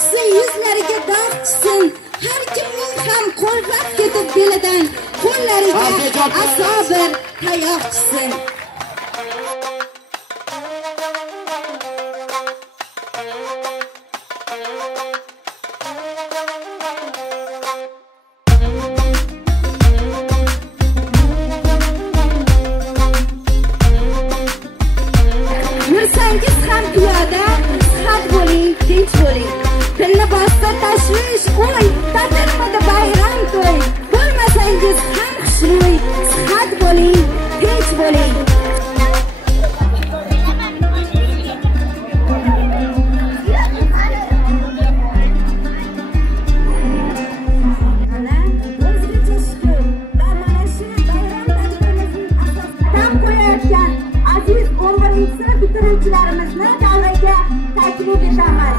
tushsa yuzlariga dog' tushsin. Har kimning ham qo'lqab ketib belidan qo'llariga aso bir tayoq tushsin. Yursangiz ham piyoda, sihat bo'ling, tinch bo'ling. Tilni boshqa tashvish, o'y, ta'tilmada bayram to'y. Bo'lmasangiz ham xushro'y, sihat bo'ling, tinch bo'ling. Bitiruvchilarimizni davraga taklif etamiz.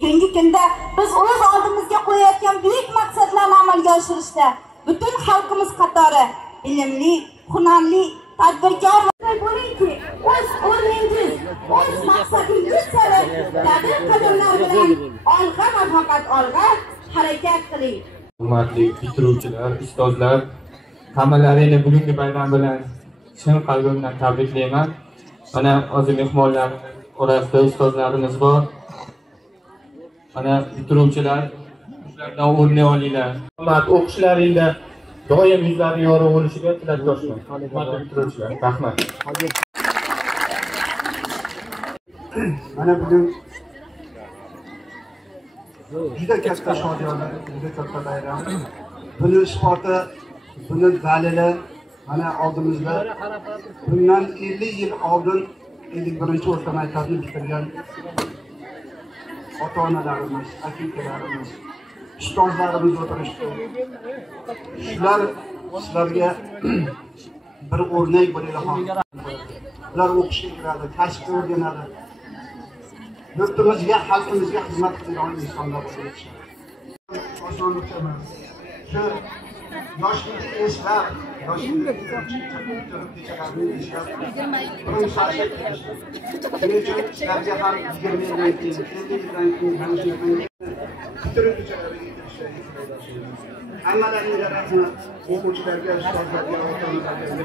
Bugungi kunda biz o'z oldimizga qo'yayotgan buyuk maqsadlarni amalga oshirishda butun xalqimiz qatori ilmli, hunarli, tadbirkor bo'lingki, o'z o'rningiz, o'z maqsadingiz sari dadil qadamlar bilan olg'a nafaqat olg'a harakat qiling. Hurmatli bitiruvchilar, ustozlar, hammalaringizni bugungi bayram bilan chin qalbimdan tabriklayman. Mana hozir mehmonlar orasida ustozlarimiz bor. Mana bitiruvchilar, ulardan o'rnak olinglar. Hurmat o'qishlaringda doim yuzlari yorug' bo'lishiga tilakdoshman. Hurmatli bitiruvchilar, rahmat. Mana bugun juda katta shodiyona, juda katta bayram. Buni isboti, buni dalili mana oldimizda. Bundan 50 yil oldin 51-o'rta maktabni bitirgan ota-onalarimiz, aka-ukalarimiz, ustozlarimiz o'tirishdi. Shular sizlarga bir o'rnak bo'ladi. Ular o'qishga kiradi, kasbga o'rganadi. Yurtimizga, xalqimizga xizmat qilgan insonlar bo'lishadi. Osonlikcha emas. Shu yoshlikni eslab, yoshlikni shuning uchun sizlarga ham 20 yildan keyin, 50 yildan keyin mana shunaqangi bitiruvchilarga hammalaringizga rahmat, o'quvchilarga, ustozlarga, ota-onalarga.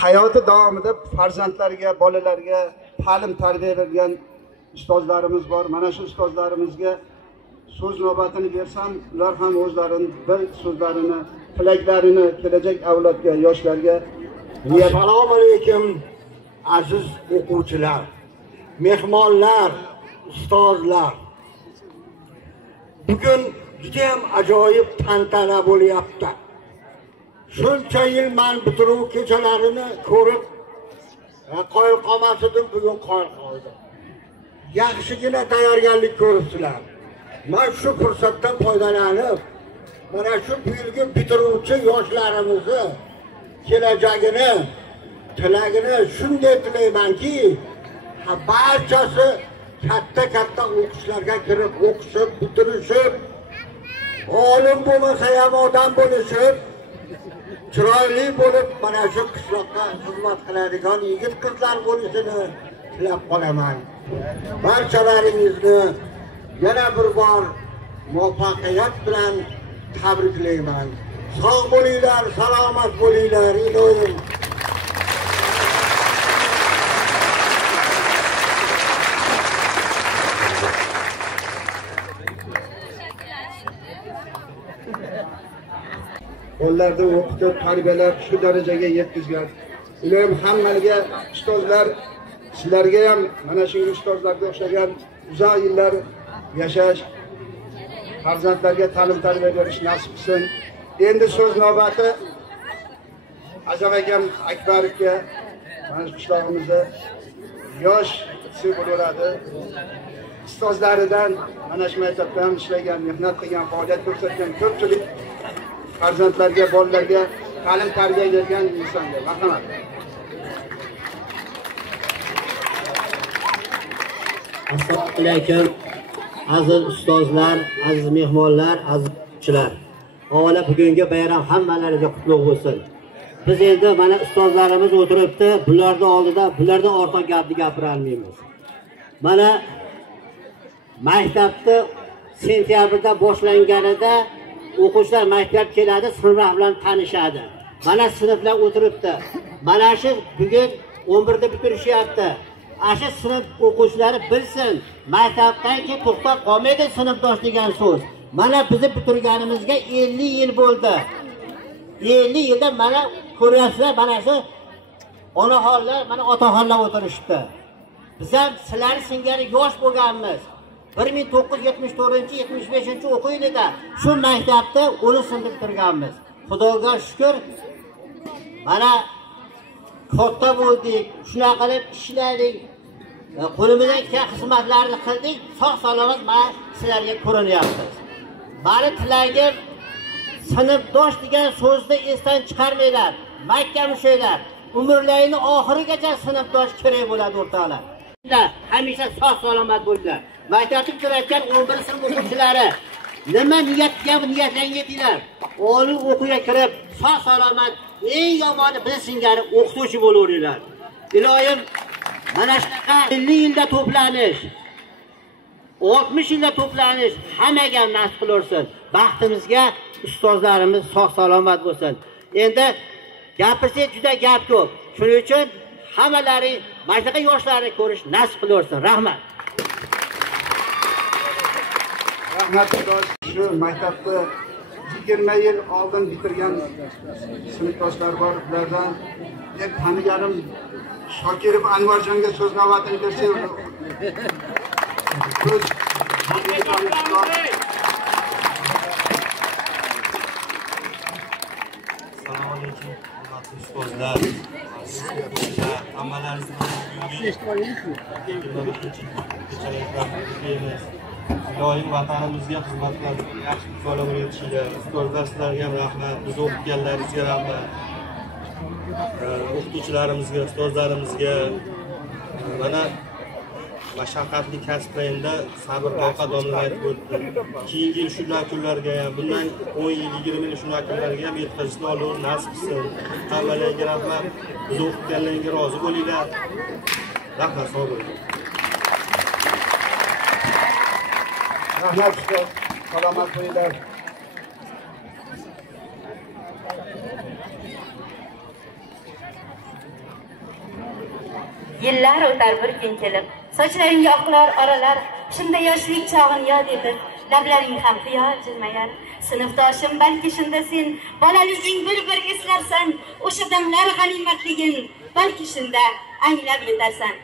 Hayoti davomida farzandlarga, bolalarga ta'lim tarbiya bergan ustozlarimiz bor. Mana shu ustozlarimizga so'z navbatini bersam, ular ham o'zlarini bir so'zlarini, tilaklarini kelajak avlodga, yoshlarga. Assalomu alaykum aziz o'quvchilar, mehmonlar, ustozlar. Bugun juda ham ajoyib tantana bo'lyapti. Shuncha yil men bitiruv kechalarini ko'rib, qoyil qolmas edim, bugun qoyil qoldim. Yaxshigina tayyorgarlik ko'ribsizlar. Men shu fursatdan foydalanib, mana shu bu yilgi bitiruvchi yoshlarimizni kelajagini tilagini shunday tilaymanki, barchasi katta o'qishlarga kirib, o'qishib, bitirishib, olim bo'lmasa ham odam bo'lishib, chiroyli bo'lib mana shu qishloqqa xizmat qiladigan yigit qizlar bo'lishini tilab qolaman. Barchalaringizni yana bir bor muvaffaqiyat bilan tabriklayman. Sog' bo'linglar, salomat bo'linglar, ilohim. Qo'llarda o'qitib, tarbiyalab shu darajaga yetkazgan. Ilohim hammaga ustozlar, sizlarga ham mana shunday ustozlarga o'xshagan uzoq yillar yashash, farzandlarga ta'lim tarbiya berish nasib qilsin. Endi so'z navbati Azam akam Akbarovga, mana shu qishlog'imizda yosh bo'ladi. Ustozlaridan mana shu maktabda ham ishlagan, mehnat qilgan, faoliyat ko'rsatgan ko'pchilik farzandlarga, bolalarga ta'lim tarbiya bergan insonlar. Marhamat. Assalomu alaykum. Aziz ustozlar, aziz mehmonlar, aziz o'quvchilar. Avvalo bugungi bayram hammalaringizga qutlug' bo'lsin. Biz endi mana ustozlarimiz o'tiribdi, bularning oldida, bulardan ortiq gapni gapira olmaymiz. Mana maktabda sentyabrda boshlanganida o'quvchilar maktab keladi, sinflar bilan tanishadi. Mana sinflar o'tiribdi. Mana shu bugun 11da bitirishyapti. Asha sinf o'quvchilari bilsin, maktabdan keyin to'xtab qolmaydi sinfdosh degan so'z. Mana bizni bitirganimizga 50 yil bo'ldi. 50 yilda mana ko'ryapsizlar, mana shu onaxonlar, mana otaxonlar o'tirishdi. Biz ham sizlar singari yosh bo'lganmiz. 1974-75 o'quv yilida shu maktabda 10 sinf bitirganmiz. Xudoga shukr. Mana katta bo'ldik, shunaqa qilib ishladik. Qo'limizdan kelgan xizmatlarni qildik, sog' salomat mana sizlarga ko'rinyapmiz. Mani tilagim sinfdosh degan so'zni esdan chiqarmanglar. Makka mushaylar, umrlarini oxirigacha sinfdosh kerak bo'ladi o'rtoqlar. Hamisha sog' salomat bo'linglar. Maktabda bitirayotgan 11 sinf o'quvchilari nima niyatlanganinglar? Oliy o'quvga kirib, sog' salomat, eng yomoni biz singari o'qituvchi bo'laveringlar. Ilohim mana shunaqa 50 yilda to'planish, 60 yilda to'planish hammaga nasib qilsin. Baxtimizga ustozlarimiz sog' salomat bo'lsin. Endi gapirsak juda gap ko'p. Shuning uchun hammalaring maktabda yoshlarni ko'rish nasib qilsin. Rahmat. Rahmat ustoz. Shu maktabda 20 yil oldin bitirgan sinfdoshlar bor. Ulardan deb taniganim Shokirov Anvarjonga so'z navbatini bersak. Assalomu alaykum, hurmatli ustozlar. Hammalaringizni ilohim vatanimizga xizmat qilib yaxshi misol o'rgatishinglar. Ustozlar sizlarga ham rahmat, biz o'qitganlaringizga rahmat. O'qituvchilarimizga, ustozlarimizga mana mashaqqatli kasblarida sabr toqat domla aytib o'tdi. Keyingi yil shunday kunlarga ham, bundan 10 yil, 20 yil shunday kunlarga ham yetkazishni Alloh nasib qilsin. Hammalarga rahmat, biz o'qitganlaringizga rozi bo'linglar. Rahmat, sog' bo'ling. Rahmat ustoz, salomat bo'linglar. Yillar o'tar bir kun kelib, sochlaringga oqlar oralar, shunda yoshlik chog'in yod etib, lablaring ham xiyol jilmayar. Sinfdoshim, balki shunda sen bolaliging bir eslarsan, o'sha damlar g'animatligin, balki shunda anglab yetarsan.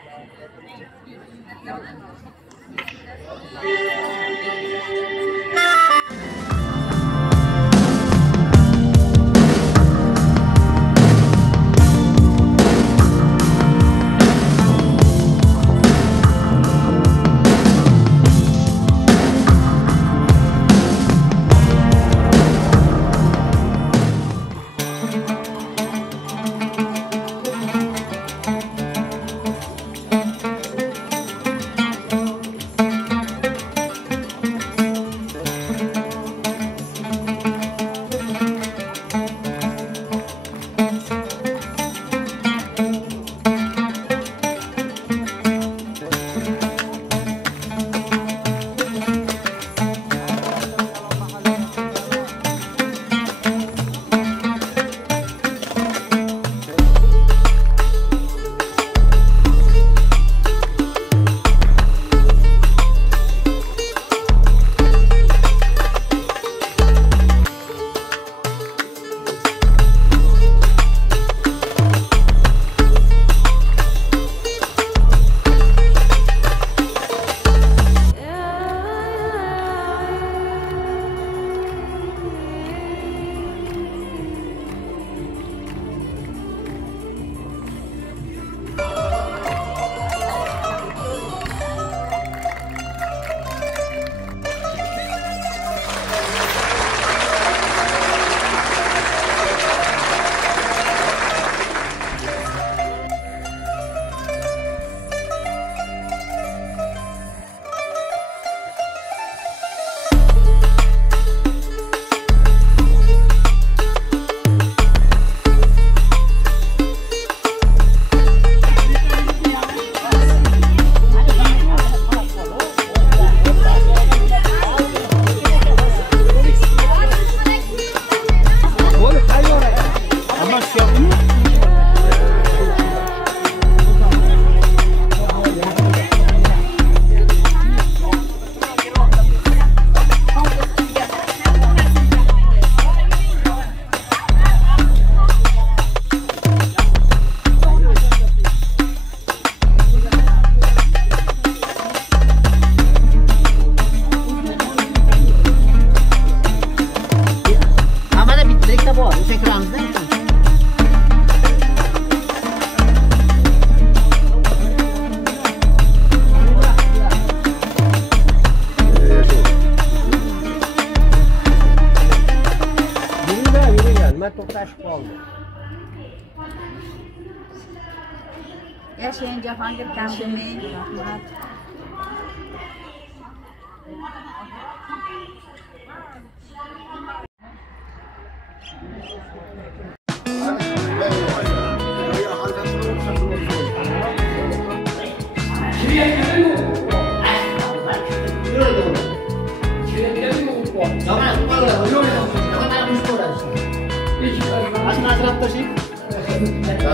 to'xtashib qoldi. Yashang Jahongir Kamshiming, rahmat.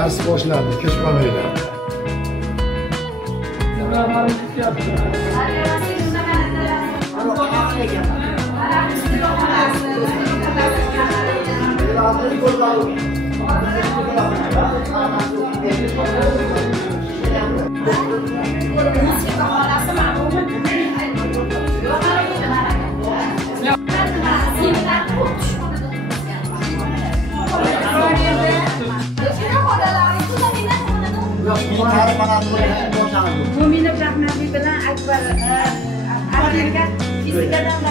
Ders boşlandı, keşfamıyla. Mu'minov Rahmatli bilan Akbar aka fizikadan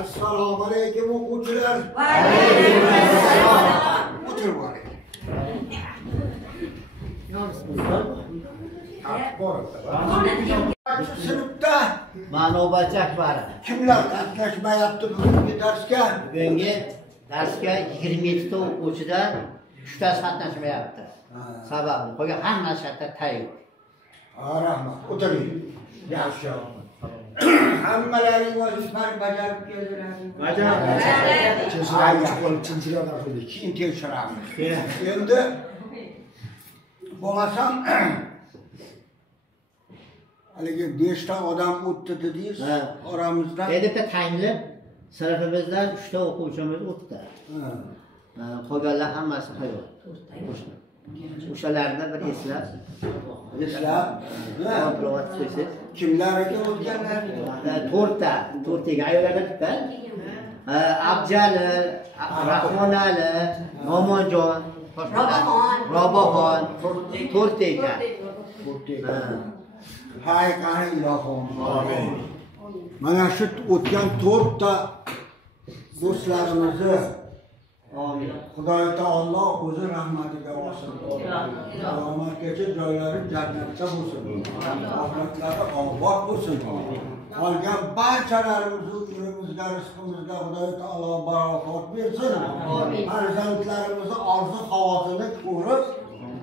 Assalomu alaykum o'quvchilar. O'tirib oling. Sinfda Ma'nobatchi Akbar. kimlar qatnashmayapti bugungi darsga? Bugungi darsga 27 ta o'quvchidan 3 tasi qatnashmayapti. Sababi qolgan hammasi shatta tayyor. Rahmat. O'tiring. Yaxshi. Hammalaring vazifani bajarib keldilaring. Bajardik. Kechiravich bo'lib chinchilar qildik. Keyin tekshiramiz. Endi bo'lmasam haligi 5 ta odam o'tdi dedingiz, oramizdan. Bitta tayinli sinfimizdan 3 ta o'quvchimiz o'tdi. Qolganlar hammasi hayot. O'shalarni bir eslab. Provat qo'ysiz. Kimlar ekan o'tganlar? 4taga ayollarga Abjali, Rahmonali, Momonjon, Roboxon, 4taga. Hay qani ilohim. Amin. Mana shu o'tgan 4ta do'stlarimizni amin. Xudo taolo o'zi rahmatiga olsin. Qiyomatgacha joylari jannatda bo'lsin. Oxiratlari obod bo'lsin. Qolgan barchalarimiz umrimizga, rizqimizga Xudo taolo barokat bersin. Farzandlarimizni orzu havosini ko'rib,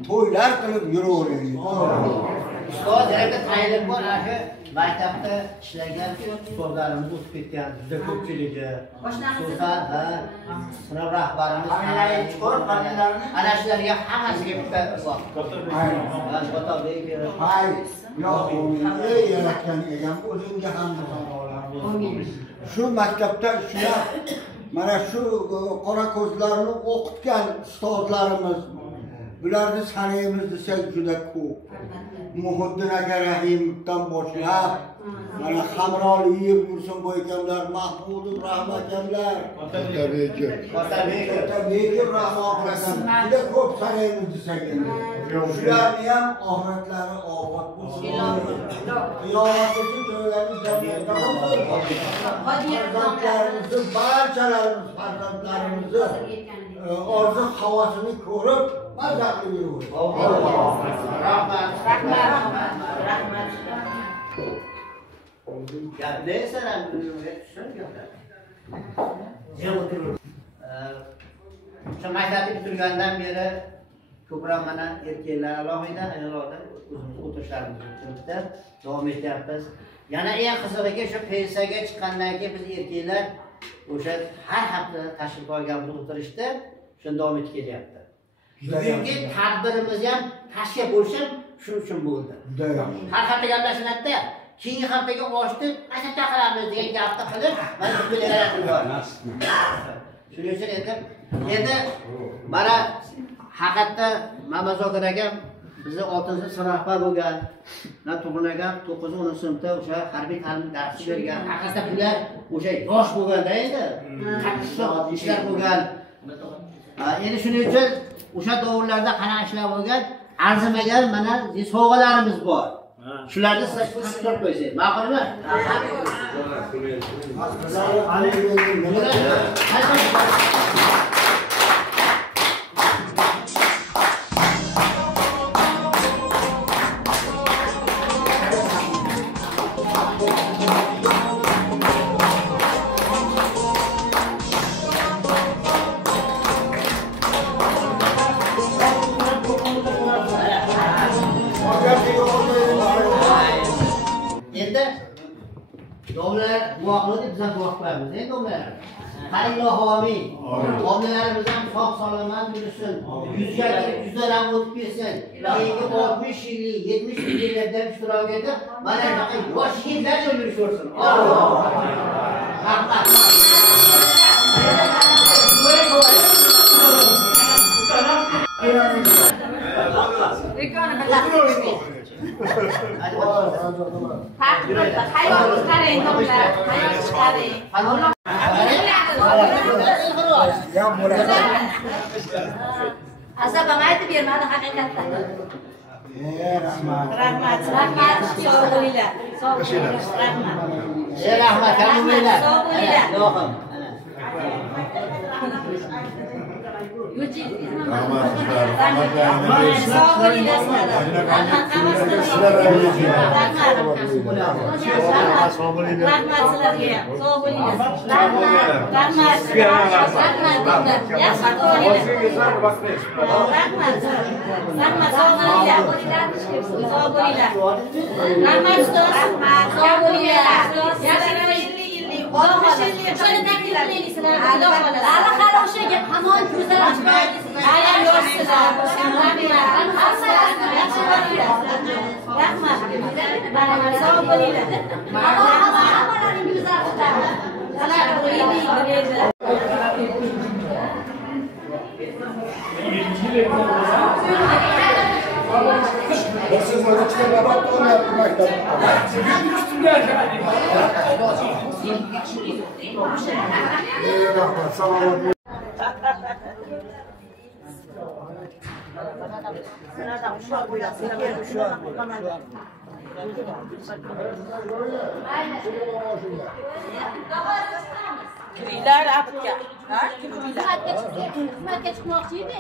to'ylar qilib yuraveraylik. Ustoz yerga tayinlab bor, shu maktabda ishlagan ustozlarimiz o'tib ketgan, juda ko'pchiligi. Xususan, sinf rahbarimiz ana shularga hammasiga bitta vaqt. Ey yaratgan egam, o'zingga hamd sanolar bo'lsin. Shu maktabda shular mana shu qora ko'zlarni o'qitgan ustozlarimiz, bularni sanaymiz desak juda ko'p. Muhiddin aka Rahimovdan boshlab, mana Hamroliyev Yursin bo'ykamlar, Mahmudov Rahmat akamlar, Otabek Rahmat akam, juda ko'p sanaymiz desak endi. Shularni ham oxiratlari obod bo'lsin. Qiyomatgacha joylari jannatda bo'lsin. Farzandlarimizni, barchalarimiz farzandlarimizni orzu havosini ko'rib, mazaqli yurib. Rahmat. Gaplaysan, shu maktabni bitirgandan beri ko'proq mana erkaklar alohida, ayollar o'zimiz o'tirishlarimiz uchun davom etyapmiz. Yana eng qizig'iga shu pensiyaga chiqqandan keyin biz erkaklar o'sha har hafta tashrif olganmiz o'tirishda, shuni davom etib kelyapti. Bugungi tadbirimiz ham tashkil bo'lishi shuning uchun bo'ldi. Har hafta gaplashiladi-da, keyingi haftaga oshdi, qachon qilamiz degan gapni qilib, mana bu kunlar bor. Shuning uchun endi mana haqiqatda Mamazokir aka bizni 6-sinf rahbar bo'lgan, Tug'un aka 9-10 sinfda o'sha harbiy ta'lim darsi bergan. Haqiqatda bular o'sha yosh bo'lganda endi qattiq ishlar bo'lgan. Endi shuning uchun o'sha davrlarda qanaqa ishlar bo'lgan, arzimagan mana sovg'alarimiz bor. Shularni siz tasdiqlab qo'ysangiz, ma'qulmi? Domlalar guvohlik bizlar guvoh qo'yamiz, domlalar. Qaniylar homiy, domlalarimiz ham sog' salomat yursin, yuzga kirib yuzdan o'tib ketsin. Keyingi 60 yillik, 70 yillarda ishtirok etib, mana shunaqa yosh yillarcha yurishaversin. Alloh. Rahmat. Asabam aytib bermadi haqiqatdan. Rahmat. Rahmat. Sog' bo'linglar. Sog' bo'linglar. Rahmat. Rahmat. Sog' bo'linglar. Ilohim. Rahmat. Ko'rishga rabat o'ynayapti maktabda. Rahmat, salomat. Kiriylar apga. Ha? Xizmatga chiqmoqchi edi.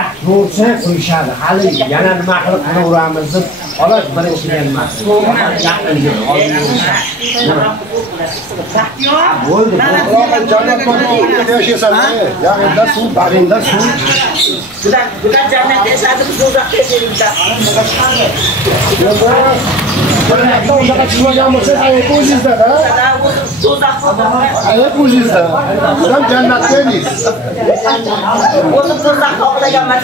Atmo'sa qo'yishadi. Hali yana nima qilib ana uramiz deb xolos birinchidan emas. Yaqinga bo'ldi. Jannatda yashaysan. Yaqinda suv, bag'ringda suv. Bular jannatda yashadi, biz uzoqda yashaymiz. Jannatda uzoqqa chiqmagan bo'lsa, hayot o'zingizda-da. Hayot o'zingizda. Sizlar jannatda edingiz. O'zim do'zaxga oqlaganman.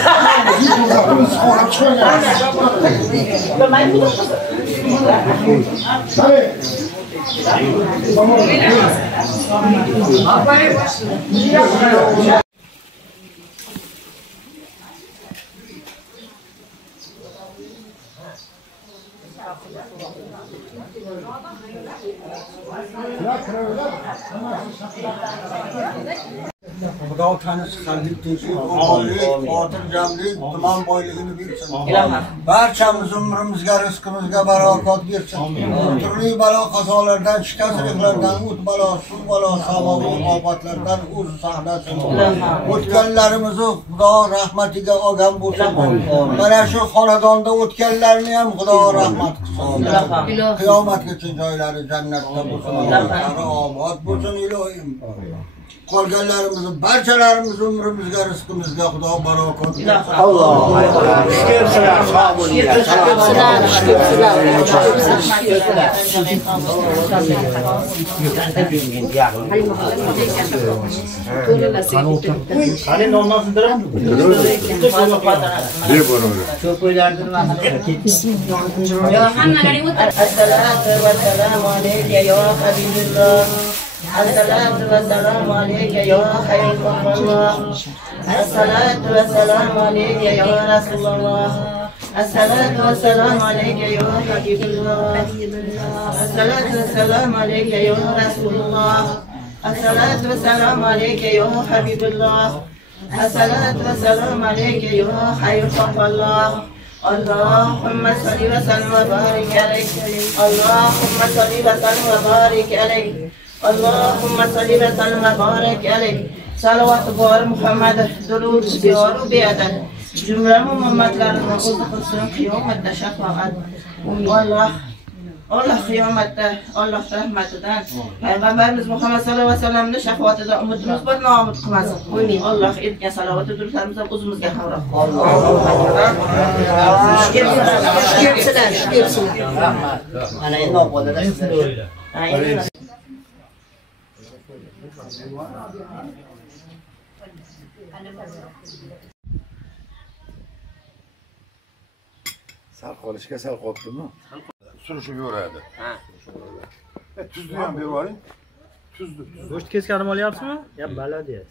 Xudo tanisi qalblik tinchlik, omonlik, xotirjamlik, tuman boyligini bersin. Barchamiz umrimizga, rizqimizga barakot bersin. Turli balo qazolardan, shikastliklardan, o't balo, suv balo, samoviy ofatlardan o'zi saqlasin. O'tganlarimizni Xudo rahmatiga olgan bo'lsin. Mana shu xonadonda o'tganlarni ham Xudo rahmat qilsin. Qiyomatgacha joylari jannatda bo'lsin. Obod bo'lsin ilohim. qolganlarimizni barchalarimiz umrimizga rizqimizga Xudo barokat bersin. Allohu akbar. Shukr sog' bo'linglar. Qani nondan sindirib? Deb o'radi. Cho'plarni Yo hammalaring o'tir. Assalomu alayka ya Habibillah. Assalamu alayka ya Habiballah. Assalamu alayka ya Rasulullah. Assalamu alayka ya Habibillah. Assalamu alayka ya Rasulullah. Assalamu alayka ya Habibillah. Assalamu alayka ya Habiballah. اللهم صل وسلم وبارك عليك اللهم صل وسلم وبارك عليك اللهم صل وسلم وبارك عليك صلوات بار محمد درود بيار وبيعدل جمله محمدlarni o'zi qilsin qiyomatda shafaat Allah qiyomatda Alloh rahmatidan payg'ambarimiz Muhammad sallallohu alayhi vasallamni shafaatidan umidimiz bir noumid qilmasin. Alloh aytgan salovat va durudlarimizni o'zimizga hamroh. Mana endi oqolada sizlar. Sal qolishga sal qolibdimi? Surishib yo'radi. Ha. Tuzni ham berib yuboring. Tuzni. Go'sht kesganini olyapsizmi? Ya baladiz.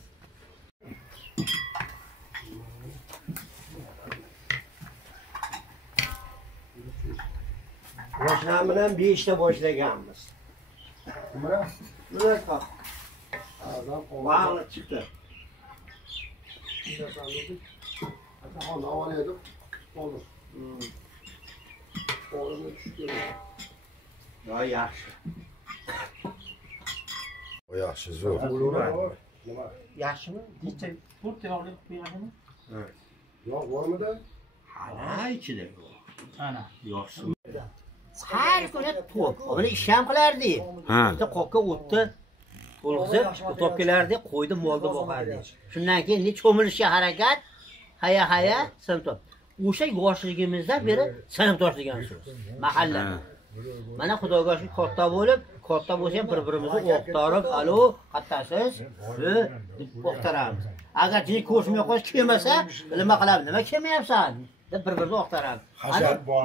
Boshlan bilan 5 ta boshlaganmiz. Nima? Nima qop? Vaqt chiqdi. Hozir avval edim. Olur. Oğlum düştü. Ya yaxshi. O yaxshi zo'r. Yaxshimi? Necha to'rtta yog'li qo'yganmi? Evet. Yog' bormidi? Ana ichida. Ana. Yaxshi. Har kuni to'p. Buni ish ham qilardi. Ha. Bitta qoqqa o'tdi. To'lg'izib, to'p kelardi, qo'ydi, molni boqardi. Shundan keyin ne cho'milishga harakat, haya, sintob. O'sha yoshligimizdan beri sinfdoshligimiz mahalla. Mana Xudoga shu katta bo'lsa ham bir-birimizni o'qtarib, "Alo, qattasiz?" deb o'qtaramiz. Agar jini ko'rishmay qolish kelmasa, nima qilamiz? Nima kelmayapsan? deb bir-birimizni o'qtaramiz.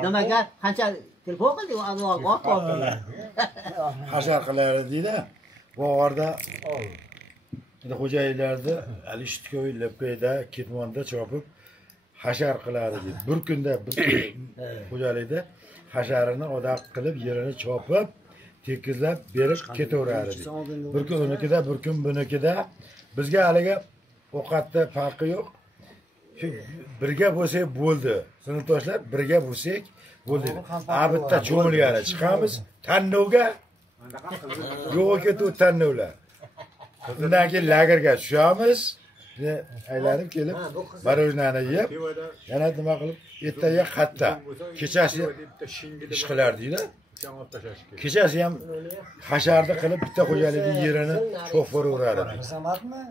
Nimaga qancha telefon qildik, Allohga qo'ydik. Hashar qilar deydi. Bu orada xo'jayinlarni Alishitkoy lepkayda ketmonda chopib hashar qiladi deydi. Bir kunda xo'jalikda hasharini odoq qilib, yerini chopib, tekizlab berib ketaveradi deydi. Bir kun unikida, bir kun bunikida bizga haliga ovqatda farqi yo'q. Shu birga bo'lsak bo'ldi. Sinfdoshlar birga bo'lsak bo'ldi. Bitta cho'milgani chiqamiz tannovga. Yo'q ketu tannovlar. Undan keyin lagerga tushamiz. Aylanib kelib, barojnani yeb, yana nima qilib, ertaga qatta. Kechasi ish qilardinglar. Kechasi ham hasharni qilib, bitta xo'jalikning yerini cho'qvoraveradi. Samatmi?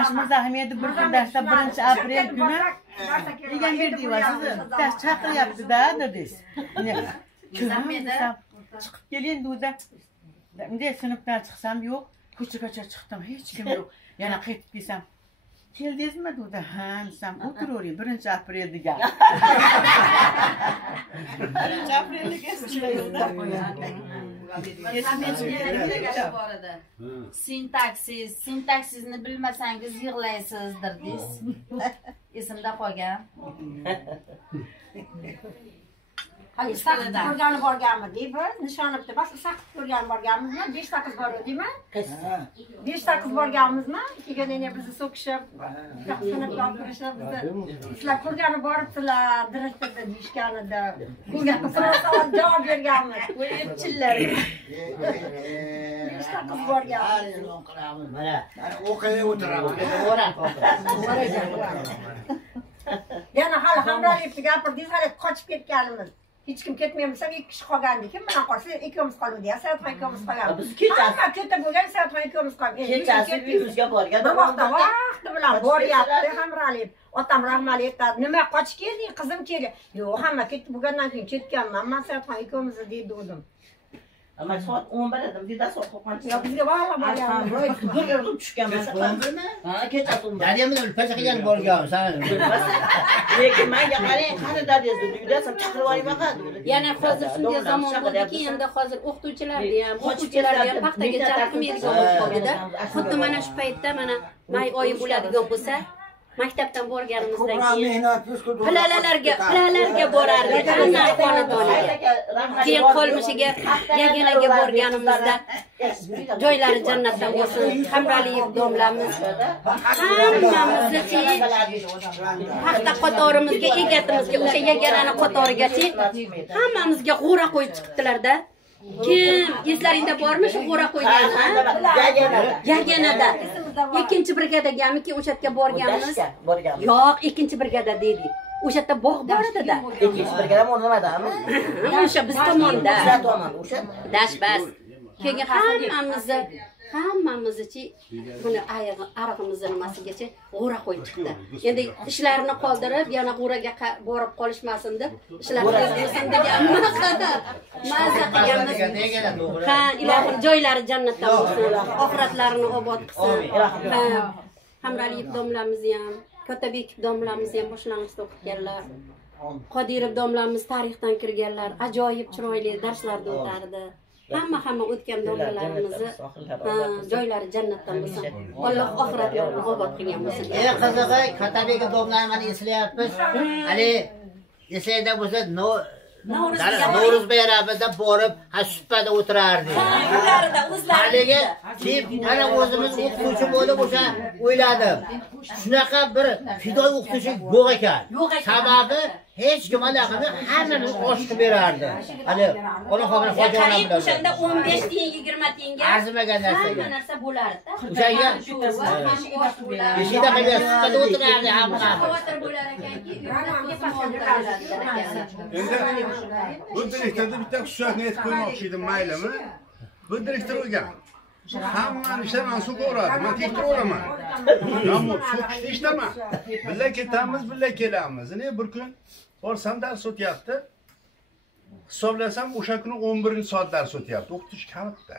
Ahmedahmiyatni bir kundashda 1-aprel kuni degan berdingiz. Chaqiryapti-da dedingiz. Chiqib keling deganda, bunday sinfdan chiqsam yo'q, ko'chaga chiqdim, hech kim yo'q. Yana qaytib kelsam, keldingizmi dedi. Ha, desam, o'tiravering 1-aprel degan. 1-aprellik esimda yo'qda qo'yadi. Sintaksizni bilmasangiz yig'laysizdir deysiz. Esimda qolgan. Hali saqit ko'rgani borganmi deydi. Nishonibdi. Bas saqit ko'rgani borganmizmi? 5 ta qiz bor edimi? 5 ta qiz borganmizmi? Ikkiga yana bizni so'kishib, taqsinib gapirishib bizni sizlar ko'rgani boribsizlar, direktorda deyishganida. Bunga savol javob berganmiz. O'yinchilar. 5 ta qiz borganmiz. Mana o'qib o'tiramiz. Yana hali hamrohlikni gapirdingiz, hali qochib ketganimiz. Hech kim ketmayapsa, 2 kishi qolgandi. Kim bilan qolsa, ikkimiz qoluvdi. Saatxon ikkimiz qolganmiz. Biz kechasi ketib bo'lgan Saatxon ikkimiz qolgan. Kechasi uyimizga borgan. Vaqti bilan boryapti hamrohlik. Otam rahmali aytadi, nima qochib kelding, qizim keldi. Yo'q, hamma ketib bo'lgandan keyin ketganman. Men Saatxon ikkimiz deydi o'zim. Ama soat 11 edim, vida soat qo'ygan. Yo, bizga borib Bir urib tushganman. Ha, kechasi 11. Dadamni ulpasa qilgan bo'lgan, san. Lekin menga qarang, qani dadasi uydasam chaqirib yuboring faqat. Yana hozir shunday zamon bo'ldiki, endi hozir o'qituvchilarni ham, o'quvchilarni ham paxtaga jalb qilmaydigan bo'lib qoldida. Xuddi mana shu paytda mana may oyi bo'ladigan bo'lsa, maktabdan borganimizdan keyin pilalarga borardik, hamma xonadoniga. Keyin qolmishiga yaganaga borganimizda joylari jannatdan bo'lsin, Hamraliyev domlamiz hammamizni paxta qatorimizga, egatimizga, o'sha yaganani qatorigacha hammamizga g'o'ra qo'yib chiqibdilar-da. Kim eslaringda bormi shu g'o'ra qo'ygan? Yaganada. Ikkinchi brigadagami o'sha yerga borganmiz? Yo'q, ikkinchi brigada deydi. O'sha yerda bog' bor edi-da. Ikkinchi brigada o'rnamadimi? O'sha biz tomonda. Bizlar tomon, o'sha. Dashbas. Keyin hammamizni buni arig'imizni nimasigacha g'o'ra qo'yib chiqdi. Endi ishlarini qoldirib, yana g'o'raga borib qolishmasin deb, ishlar tezlasin degan maza qilganmiz. Ha, ilohim joylari jannatdan bo'lsin, oxiratlarini obod qilsin. Hamraliyev domlamizni ham, Kotabekov domlamizni ham boshlang'ichda o'qitganlar. Qodirov domlamiz tarixdan kirganlar, ajoyib chiroyli darslarda o'tardi. Hamma o'tgan domlalarimizni joylari jannatdan bo'lsin. Alloh oxiratlarini obod qilgan bo'lsin. Qizig'i, Kotabekov domlarni mana eslayapmiz. Hali eslayda bo'lsa, No'ruz bayramida borib, supada o'tirardik. Haligi deb mana o'zimiz o'qituvchi bo'lib o'sha o'yladim. Shunaqa bir fidoy o'qituvchi yo'q ekan. Sababi hech kim alaqani hammamiz oshib berardi. Hali Xudoxo'rlar xo'jayonlar bilan. O'shanda 15 tiyin, 20 tiyinga arzimagan narsa. Hamma narsa bo'lardi. O'shanga beshida qilgan supada o'tirardi hamma. Xavotir bo'lar ekanki, Endi bu direktorda bitta xususiyatni aytib qo'ymoqchi edim, maylimi? Bu direktor o'lgan. Hammani ishdan mansub bo'ladi. Men tekshirib olaman. Ammo so'kishda ishlaman. Birga ketamiz, birga kelamiz. Bir kun borsam dars o'tyapti. Hisoblasam o'sha kuni 11-soat dars o'tyapti. O'qitish kamda.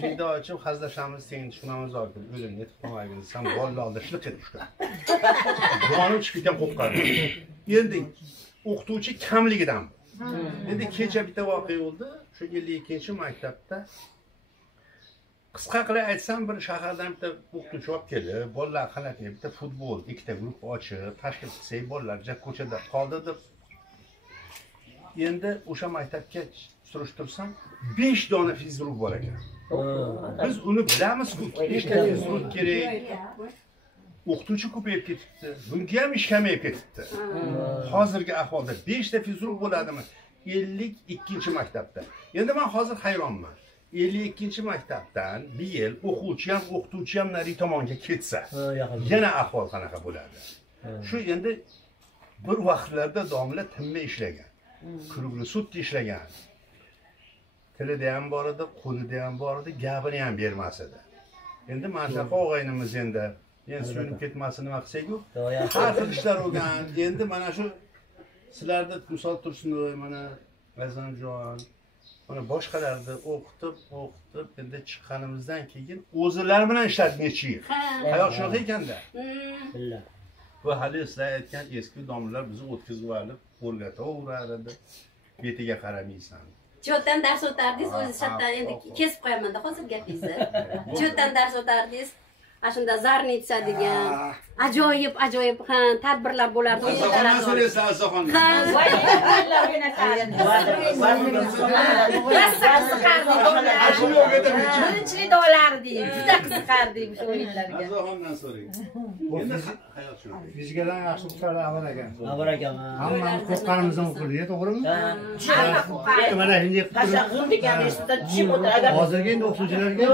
Shunda ochib hazillashamiz, senga tushunamiz yoki o'zingni aytib qo'ymagin desam, bolalarni ishli ketishdi. Javonim chiqib ketgan qo'rqqan. Endi o'qituvchi kamligidan. Endi kecha bitta voqea bo'ldi. Shu 52-maktabda qisqa qilib aytsam, bir shahardan bitta o'qituvchi olib kelib, bolalar xalatiga bitta futbol, ikkita guruh ochib, tashkil qilsak, bolalar ko'chada qoldi deb. Endi o'sha maktabga surishtirsam, 5 dona fizruk bor ekan. Biz uni bilamiz-ku, 5 ta fizruk kerak. O'qituvchi ko'payib ketibdi. Bunga ham ish kamayib ketibdi. Hozirgi ahvolda 5 ta fizruk bo'ladimi? 52-maktabda. Endi men hozir hayronman. 52-maktabdan bir yil o'qituvchi ham nari tomonga ketsa, yana ahvol qanaqa bo'ladi? Shu endi bir vaqtlarda domla tinmay ishlagan. Kurugli sutda ishlagan. Tilida ham bor edi, qo'lida ham bor edi, gapini ham bermas edi. Endi mana shunaqa o'g'aynimiz endi suyunib ketmasin nima qilsak-ku, har xil ishlar bo'lgan. Endi mana shu sizlarda misol Tursunoy, mana Azamjon, mana boshqalarni o'qitib, endi chiqqanimizdan keyin o'zlari bilan ishladik necha yil. Hayot shunaqa ekanda. Va hali sizlar aytgan eski domlalar bizni o'tkazib olib, o'rgataverar edi. Betiga qaramaysan. Jo'tdan dars o'tardingiz, o'zingiz shatdan endi kesib qo'yaman-da hozir gapingizni. Jo'tdan dars o'tardingiz. Ashunda zarnitsa degan ajoyib tadbirlar bo'lardi. Azoxondan so'raysan, azoxondan. Birinchi dog'lardi, juda qiziqardik o'sha o'yinlarga. Azoxondan so'rang. Endi hayot shunaqa. Bizgalar yaxshi qilsa avval ekan. Avval ekan. Hammamiz qo'rqqanimizdan o'qildi, to'g'rimi? Mana hozirgi endi o'qituvchilarga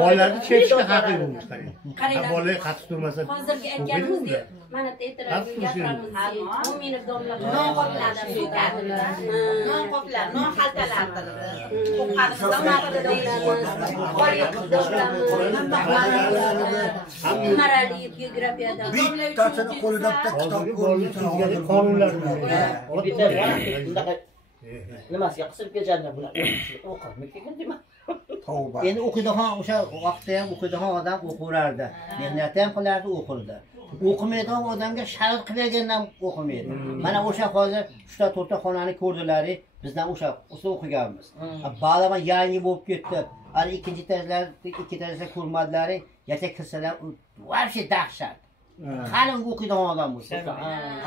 bolalarni chekishga haqqi bo'lmoqda. Qaranglar. Bolalar qattiq turmasa. Hozirgi aytganimizdek Mana e'tirofga gapiramiz. Mo'minov domla non qopladi, so'kadilar. Non qopladi, non xaltalardi. Qo'qqani zamonida deyilamiz. Qoriy domlamiz. Marali geografiyada. Bittasini qo'lida kitob ko'rib qonunlar nimasiga qisib kelganlar bular o'qib kekin deyman. Endi o'qiydigan o'sha vaqtda ham o'qiydigan odam o'qiverardi. Mehnat ham qilardi, o'qirdi. O'qimaydigan odamga shart qilgandan o'qimaydi. Mana o'sha hozir 3-4 ta xonani ko'rdilaring, bizdan o'sha o'qiganmiz. Ba'lama yangi bo'lib ketdi. Hali ikki etajlar ko'rmadilaring, yacha kirsalar, vobshe dahshat. Qalin o'qiydigan odam bo'lsa.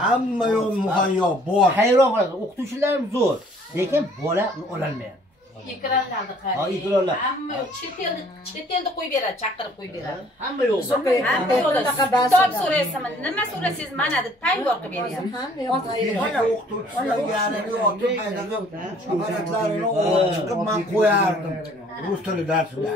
Hamma yo'q muhayyo bor. Hayron qoladi. O'qituvchilar zo'r, lekin bola ololmaydi. Ekranlarda qarang. Ekranlar. Hamma chet elda qo'yib beradi, chaqirib qo'yib beradi. Hamma yo'q. Hamma yo'q. Kitob so'raysizmi? Nima so'raysiz? Mana deb tayyor qilib beryapti. Mana o'qituvchilarga yangi otib apparatlarini olib chiqib men qo'yardim. Rus tili darsida.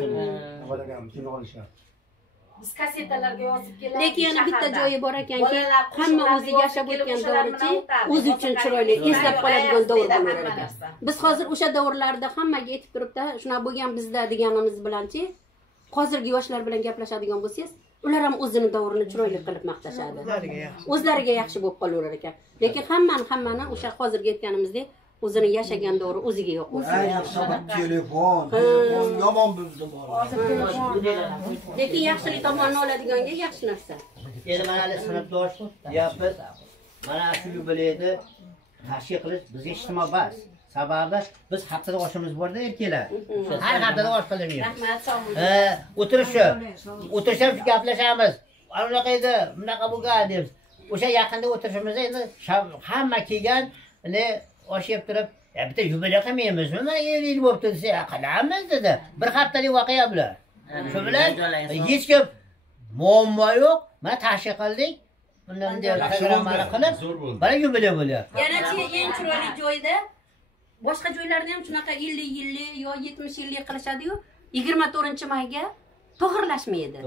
Biz kasetalarga yozib kelamiz. Lekin yana bitta joyi bor ekanki, hamma o'zi yashab o'tgan davrichi o'zi uchun chiroyli eslab qoladigan davr bo'lar ekan. Biz hozir o'sha davrlarda hammaga aytib turibdi, shuna bo'lgan bizda deganimiz bilanchi, hozirgi yoshlar bilan gaplashadigan bo'lsangiz, ular ham o'zini davrini chiroyli qilib maqtashadi. O'zlariga yaxshi bo'lib qolaverar ekan. Lekin hammani o'sha hozirgi aytganimizdek o'zini yashagan davri o'ziga yo'q bo'lsa. Telefon yomon buzdi bor. Lekin yaxshilik tomonni oladiganga yaxshi narsa. Endi mana hali sinfdosh deyapmiz. Mana shu yubileyni tashkil qilish bizga ijtimoiy bas. Sababi biz haftada oshimiz borda erkaklar. Har haftada osh qilaveramiz. Rahmat, sog' bo'ling. O'tirishib gaplashamiz. Anaqa edi, bunaqa bo'lgan deb. O'sha yaqinda o'tirishimizda endi hamma kelgan, osh yeb turib, bitta yubiley qilmaymizmi? Mana 50 yil bo'libdi desa, qilamiz dedi. Bir haftalik voqea bular. Shu bilan hech kim muammo yo'q. Mana tashkil qildik. Bundan programmani qilib, mana yubiley bo'lyapti. Yana eng chiroyli joyda boshqa joylarda ham shunaqa 50 yillik yo 70 yillik qilishadi-yu, 24-mayga to'g'rilashmaydi.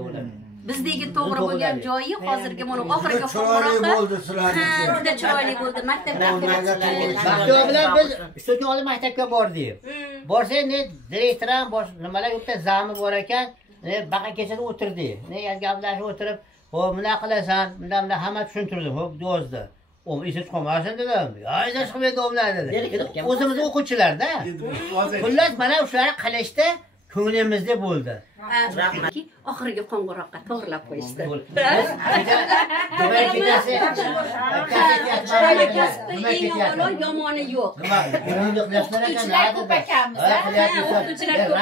Bizdagi to'g'ri bo'lgan joyi hozirgi mana oxirgi qo'ng'iroqda juda chiroyli bo'ldi. Maktabda Maktab bilan biz 3 yil oldin maktabga bordik. Borsak, direktor ham nimalar yo'qda zami bor ekan, baqa kechada o'tirdik. Gaplashib o'tirib, "Xo'p, nima qilasan?" Bundan hamma tushuntirdi. Xo'p, yozdi. Esi chiqmasin dedim. Esi chiqmaydi omlar dedi. O'zimiz o'quvchilarda. Xullas mana shular qilishda ko'nglimizda bo'ldi. Rahmat. Oxirgi qo'ng'iroqqa to'g'rilab qo'yishdi. Yomoni yo'q. O'qituvchilar ko'p ekanmiz.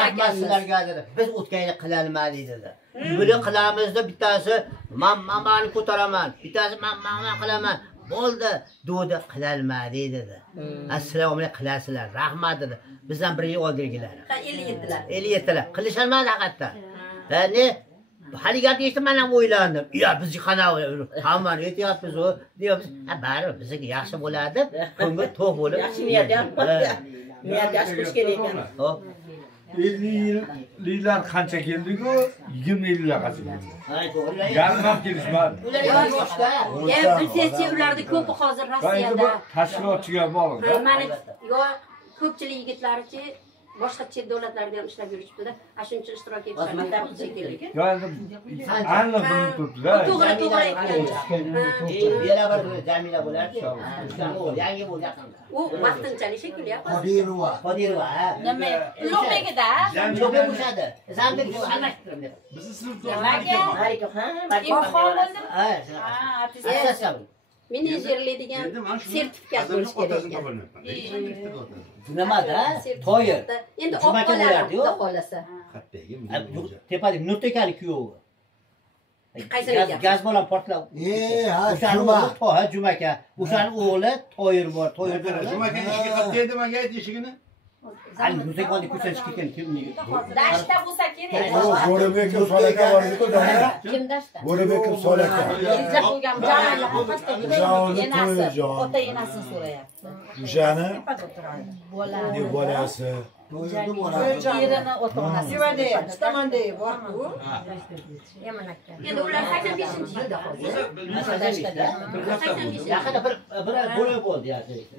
Rahmat sizlarga dedi. Biz o'tgan yil qilolmadik dedi. Buni qilamiz deb bittasi mani ko'taraman, bittasi men qilaman. Bo'ldi, do'da qilolmadik dedi. Assalomu alaykum qilasizlar. Rahmat dedi. Bizdan 1 yil oldingilar. 57lar. Qilisholmadi haqiqatdan. Hali gap eshitib men ham o'ylandim. Ya bizga qana hammani aytyapmiz u, deyapmiz. Baribir bizga yaxshi bo'ladi. Ko'ngil to'q bo'lib. Yaxshi niyat ham. Niyat yaxshi qilish kerak ekan. Hop. 50 yillar qancha keldi-ku, 20 yillar qancha keldi. Yarmam kelishmadi. Ular yoshda. Bilsangiz, ularda ko'pi hozir Rossiyada. Tashkilotchiga bog'liq. Mana yo ko'pchilik yigitlarichi boshqa chet davlatlarda ham ishlab yurishibdi-da. Shuncha ishtirok etishadi. Yo endi aniq bilib turibdi-da. To'g'ri. Yana bir Jamila bo'lardi. Yangi bo'ldi yaqinda. U vaqtinchalik shekillayapti. Qodirova. Nima? Ulug'begida. Jo'ga bo'shadi. Zambek jo'ga almashtirdim. Bizni sinfda Imtihon bo'ldi. Asosab. Menejerlik degan sertifikat bo'lish kerak ekan. Nimada? To'yir. Endi opqalar xudo xolasa. Tepadagi Nurtekani kuyovi. Qaysini gaz bilan portlab. Ha, Jumaka. O'shaning o'g'li To'yir bor. To'yir bor. Jumaka ishga qatdi nimaga aytdi ishigini? Hali Nurtekani ko'chasiga ketgan kimniki? Dashta bo'lsa kerak. Bo'ribekov Solaka bordi-ku, dona. Kim dashta? Bo'ribekov Solaka. Izlab qo'ygan Jamila Qo'qasdagi enasi, ota enasini so'rayapti. o'shani bolasi yerini ota-onasi chiqamanda bor-ku. Endi ular 85-yilda hozir. Yaqinda bir bo'la bo'ldi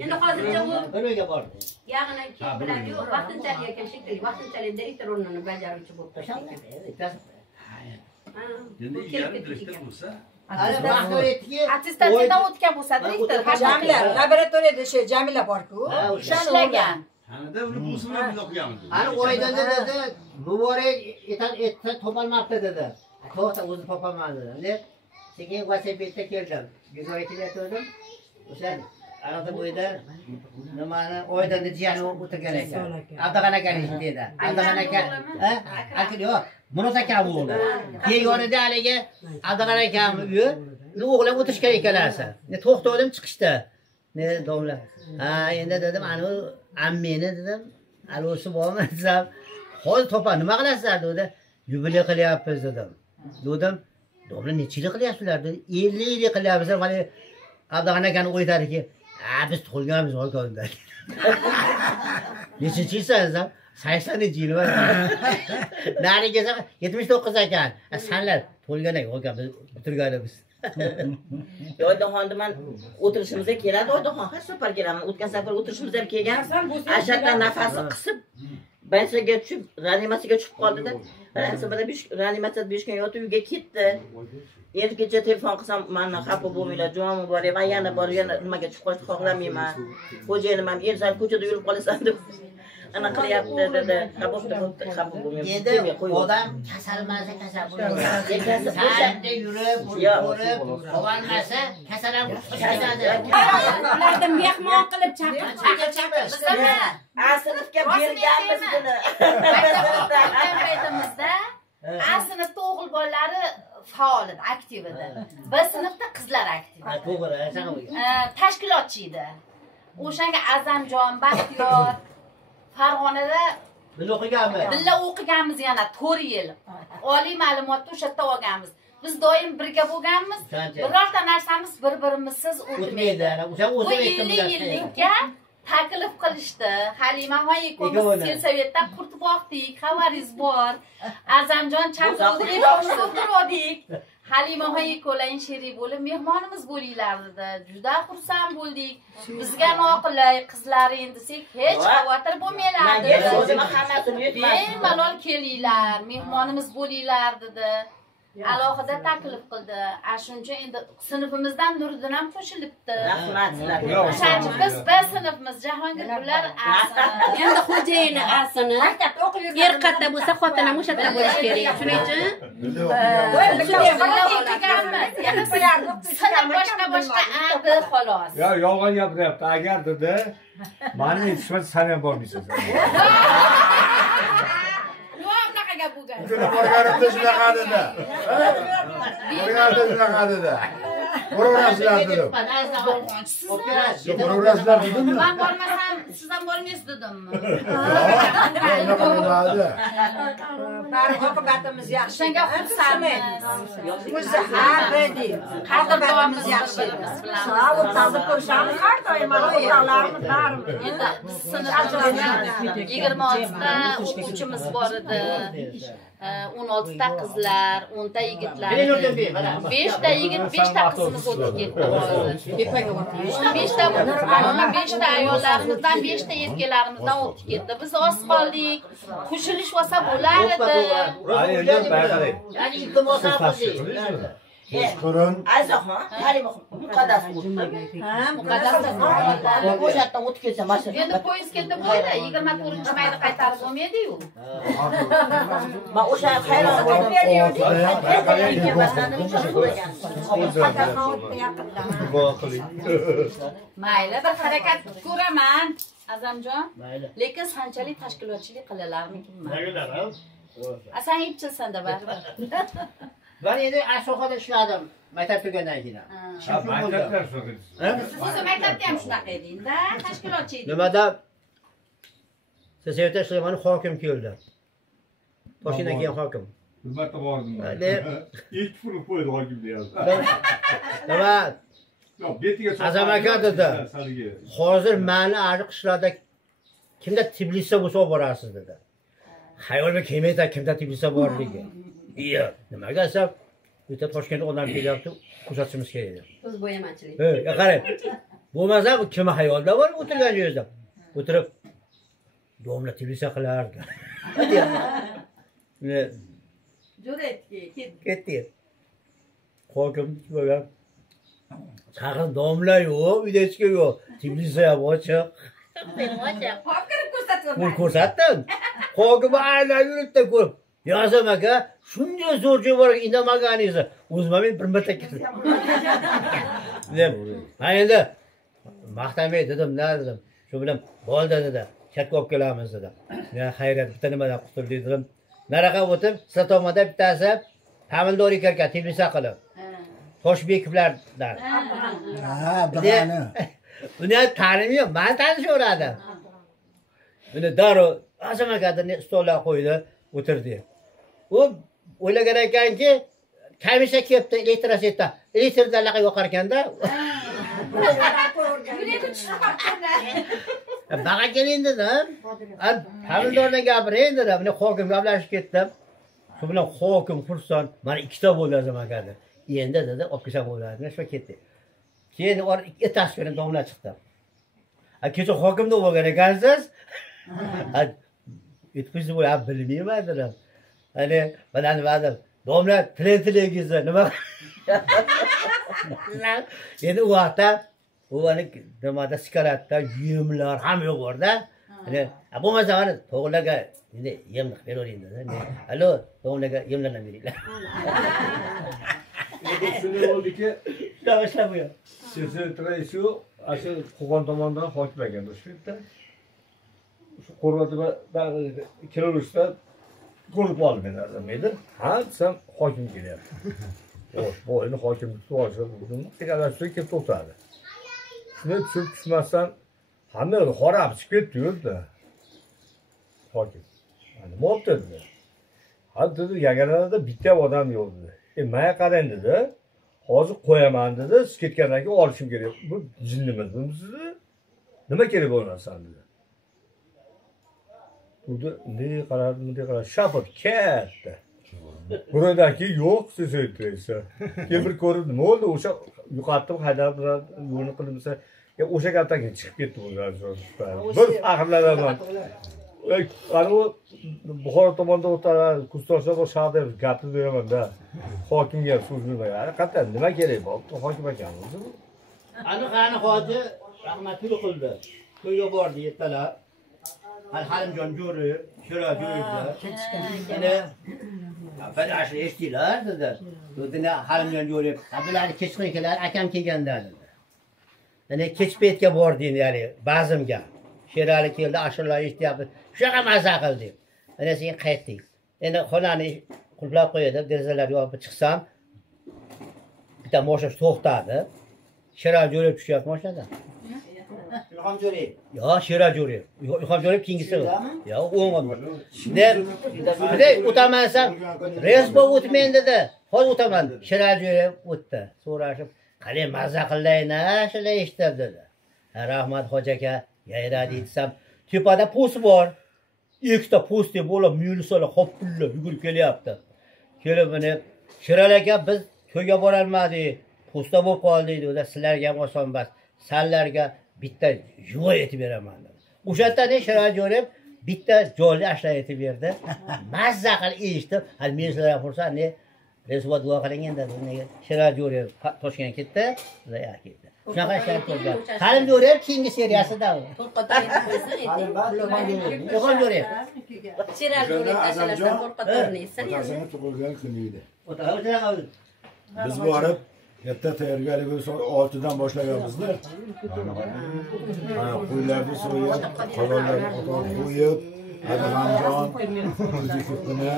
Endi hozircha u birga bordi. yag'ini kim biladi, yo'q, vaqtinchalik ekan shekilli, vaqtinchalik direktor o'rnini bajaruvchi bo'lib turibdi. Endi yarım direktor bo'lsa, attestatsiyadan o'tgan bo'lsa direktor Jamila laboratoriyada o'sha Jamila bor-ku. Ishlagan. Hanada uni bo'lsin bilan biz o'qiyamiz. Ana oydanda dedi, bu bora etsa topolmabdi dedi. To'xta, o'zi topolmadi dedi. Sekin velosipedda keldim. Guzoytiga aytdim. O'sha arada bo'yda nimani oydanda jiyani o'tirgan ekan. Abdag'an aka dedi. Abdag'an aka, aka yo'q, Murat aka bo'ldi. Keyin yonida haligi Abdag'an akamni uyi, o'g'lim o'tirishgan ekanlarsa. To'xtadim chiqishdi. Ne domla. Ha, endi dedim, ana ammeni dedim. Alosi bormi desam, hozir topa nima qilasizlar dedi. Yubiley qilyapmiz dedim. Dedim, domla necha yil qilyapsizlar dedi. 50 yil qilyapmiz. Vali Abdag'an akani o'ytadiki, biz tug'ilganmiz o'rganda. Nechinchi yilsan desam, 80-yil var. Nariga 79 ekan. Senlar tug'ilgan o'rganmiz, bitirganmiz. Oydaxonni men o'tirishimizga keladi, Oydaxon har safar kelaman. O'tgan safar o'tirishimizga ham kelgan. Ashaqdan nafasi qisib, bansaga tushib, reanimatsiyaga tushib qoldi-da. Reanimatsiyada 5 kun yotib uyga ketdi. Endi kecha telefon qilsam, "Meni xafa bo'lmanglar, jonim bor, va yana bor, yana nimaga tushib qolishni xohlamayman. Xo'jayinim ham endi sen ko'chada yurib qolasan" deb ana qilyapti dedi. Xafa bo'lmayman. Endi odam kasal emas, kasal bo'ladi. Sanda yurib, ko'rib, qolmasa kasal ham chiqadi. Ularni mehmon qilib chaqirib sinfga berganmiz buni. Maktabimizda A sinfda o'g'il bolalari faol edi, aktiv edi. B sinfda qizlar aktiv. To'g'ri, tashkilotchi edi. O'shanga Azamjon, Baxtiyor Farg'onada Billa o'qiganmiz yana 4 yil. Oliy ma'lumotni o'sha yerda olganmiz. Biz doim birga bo'lganmiz. Birorta narsamiz bir-birimizsiz o'tmaydi. Bu yillikka taklif qilishdi. Halima Moyiko'miz selsaviyatda qurtib boqdik. Xabaringiz bor. Azamjon Chamzodov o'tirdik. Halima Moyiko'laring sherik bo'lib mehmonimiz bo'linglar dedi. Juda xursand bo'ldik. Bizga noqulay qizlaring desak, hech xavotir bo'lmanglar dedi. Bemalol kelinglar, mehmonimiz bo'linglar dedi. Alohida taklif qildi. Shuncha endi sinfimizdan Nuriddin ham qo'shilibdi. Rahmat sizlarga. O'shancha biz sinfimiz Jahongir ular Endi xo'jayini asini erqatda bo'lsa, xotin ham o'sha yerda bo'lish kerak. Shuning uchun boshqa adi xolos. Ya yolg'on gapiryapti. Agar dedi, meni yetishmasa sen ham bormaysan. Borganimda shunaqa dedi. Borganimda shunaqa dedi. Boraverasizlar dedim. Boraverasizlar dedimmi? Men bormasam, siz ham bormaysiz dedimmi? Unaqa bo'ladi. Bari oqibatimiz yaxshi. Senga xursandmiz. O'zi har dedi. Qadrdonimiz yaxshi. Sog' o'tqazib ko'rishamiz har doim o'rtoqlarimiz barimiz. Endi biz sinfimizda 26 ta o'quvchimiz bor edi. 16 ta qizlar, 10 ta yigitlar. 5 ta yigit, 5 ta qizimiz o'tib ketdi hozir. 15 ta ayollarimizdan, 5 ta erkaklarimizdan o'tib ketdi. Biz oz qoldik. Qo'shilish bo'lsa bo'lar edi. Ya'ni iltimos qildik. Ko'rin. Ayzaxon, Halima muqaddas bo'ldi. Muqaddas. O'sha yerdan o'tib kelsa, mashina. Endi poyezd keldi bo'ldi, 24-mayda qaytarib bo'lmaydi-yu. Men o'sha hayron bo'ldim. Mayli, bir harakat ko'raman, Azamjon. Lekin sanchalik tashkilotchilik qilalarmikin? Sen yetchilsanda baribir. Ben endi Ashoxada ishladim. Maktab tugagandan keyin. Siz maktabda ham shunaqa edingiz-da, tashkilotchi edingiz. Nimada? Sesiyatda ishlayman, hokim keldi. Toshkentdan keyin hokim. Xizmatda bordim. Ilk pulni qo'ydi hokim deyapti. Nima? Azam aka dedi. Hozir meni ari qishloqda kimda Tbilisiga bo'lsa olib borasiz dedi. Xayolga kelmaydi kimda Tbilisiga borligi. Iyo, nimaga desam, o'ta Toshkentda odam kelyapti, ko'rsatishimiz kerak. O'z bo'yamanchilik. Qarang. Bo'lmasa kim xayolda bor o'tirgan joyingizda. O'tirib domla Tbilisiga qilardi. Ne? Jo'retga ketdi. Hokim bo'lgan. Chaqir domla yo'q, uyda hech kim yo'q. Tbilisiga ochiq. Ko'rsatdim. Hokim aylan yuribdi ko'rib. Yozim aka, shunday zo'r joy bor, indamaganiz. O'zim men bir marta ketdim. Deb, men endi maqtamay dedim, nima dedim. Shu bilan bo'ldi dedi. Chatga olib kelamiz dedi. Men xayriyat bitta nimadan qutuldik dedim. Naraqa o'tib, Satomada bittasi Hamildor ekan, Tbilisiga qilib. Toshbekovlardan. Ha, bilani. Uni tanimiyor, men tanishaveradi. Uni darrov Azam akani stolga qo'ydi, o'tirdi. U o'ylagan ekanki, komissiya kelibdi elektrositda. Elektrda laqa yo'qar ekanda. Baqa keling dedim. Hamildordan gapiring dedim. Meni hokim gaplashib ketdim. Shu bilan hokim xursand, mana ikkita bo'ldi Azam akani. Endi dedi, olib kelsa bo'ladi. Shu ketdi. Keyin ertasi kuni domla chiqdi. Kecha hokimda bo'lgan ekansiz. Yetkizni bo'lib bilmayman dedim. Hani mana nimadim. Domla tilingizni nima? Endi u vaqtda u nimada sikaratda yemlar ham yo'q borda. Bo'lmasa mana to'g'laga endi yem beravering dedi. Allo, to'g'laga yemlardan beringlar. Shunday bo'ldiki, ishlamayapti. Sizni shu ashu Qo'qon tomonidan hokim ekan Toshkentda. Shu qo'rg'onda kelishda ko'rib oldim edi. Ha, desam hokim kelyapti. Bu endi hokim so'rashib, deganlar kelib to'xtadi. Shuni tushunmasdan hamma xorab chiqib ketdi-yu. Hokim. Nima bo'ldi dedi. Ha dedi, Yagalarda bitta odam yo'q dedi. Maya qarang dedi. Hozir qo'yaman dedi. Siz ketgandan keyin olishim kerak. Bu jinnimiz bu sizni. Nima kerak bo'lmasan dedi. Bunda ne qaradi, shapot ketdi. Buradan keyin yo'q siz aytdingiz. Keyin bir ko'rib, nima bo'ldi? O'sha yuqatdim, haydab yo'lni qilmasa, o'sha gapdan keyin chiqib ketdi bundan so'ng. Bir aqllanaman. Qani u Buxoro tomonda o'tiradi, kustoshlar bor shaharda gapni beraman-da. Hokimga so'z bermayman. Qattan nima kerak bor? Hokim ekanmiz. Qani hoji rahmatli qildi. To'yga bordi ertalab. Halimjon jo'ri, shira jo'rilar. Endi Fadashi eshitdilar dedi. O'zini Halimjon jo'ri, bular kechqurun kelar, akam kelganda dedi. Endi kech paytga bordi, ya'ni ba'zimga. Sherali keldi, ashurlar eshityapti. Shunaqa maza qildik. Ana sen qaytdik. Endi xonani qulflab qo'ydi, derazalarni yopib chiqsam, bitta moshina to'xtadi. Sherali jo'rib tushyapti moshinadan. Ilhom Jo'rayev. Yo'q, Sherali jo'rib. Ilhom jo'rib keyingisi. Yo'q, o'ng'im. Deb, o'tamasam, resbo o'tmen dedi. Hozir o'taman. Sherali jo'rib o'tdi. So'rashib, "Qalay maza qillayna, shunday eshitib" dedi. Rahmat hoji aka, yayradi desam, tepada post bor. Ikkita postda bo'lib, myulisolar xoppillab yugurib kelyapti. Kelib meni, Sherali aka, biz to'yga bora olmadik. Postda bo'lib qoldik dedi. Sizlarga ham oson emas. Sanlarga bitta joy aytib beraman dedi. O'shadan Sherali jo'rib bitta joyni ashla aytib berdi. Mazza qilib eshitib, hal men sizlarga xursand, ne resvo duo qiling endi dedi. Sherali jo'rib Toshkentga ketdi, ular ketdi. Shunaqa ishlar ko'rgan. Halim jo'rib keyingi seriyasida u. Ilhom jo'rib. Sherali jo'rib tashlashdan qo'rqatorlaysan. Tug'ilgan kuni edi. O'ta Biz borib katta tayyorgarlik soat 6dan boshlaganmiz-da. Qo'ylarni so'yib, qozonlarni qo'yib qo'yib, Adamjon, o'zi ko'pini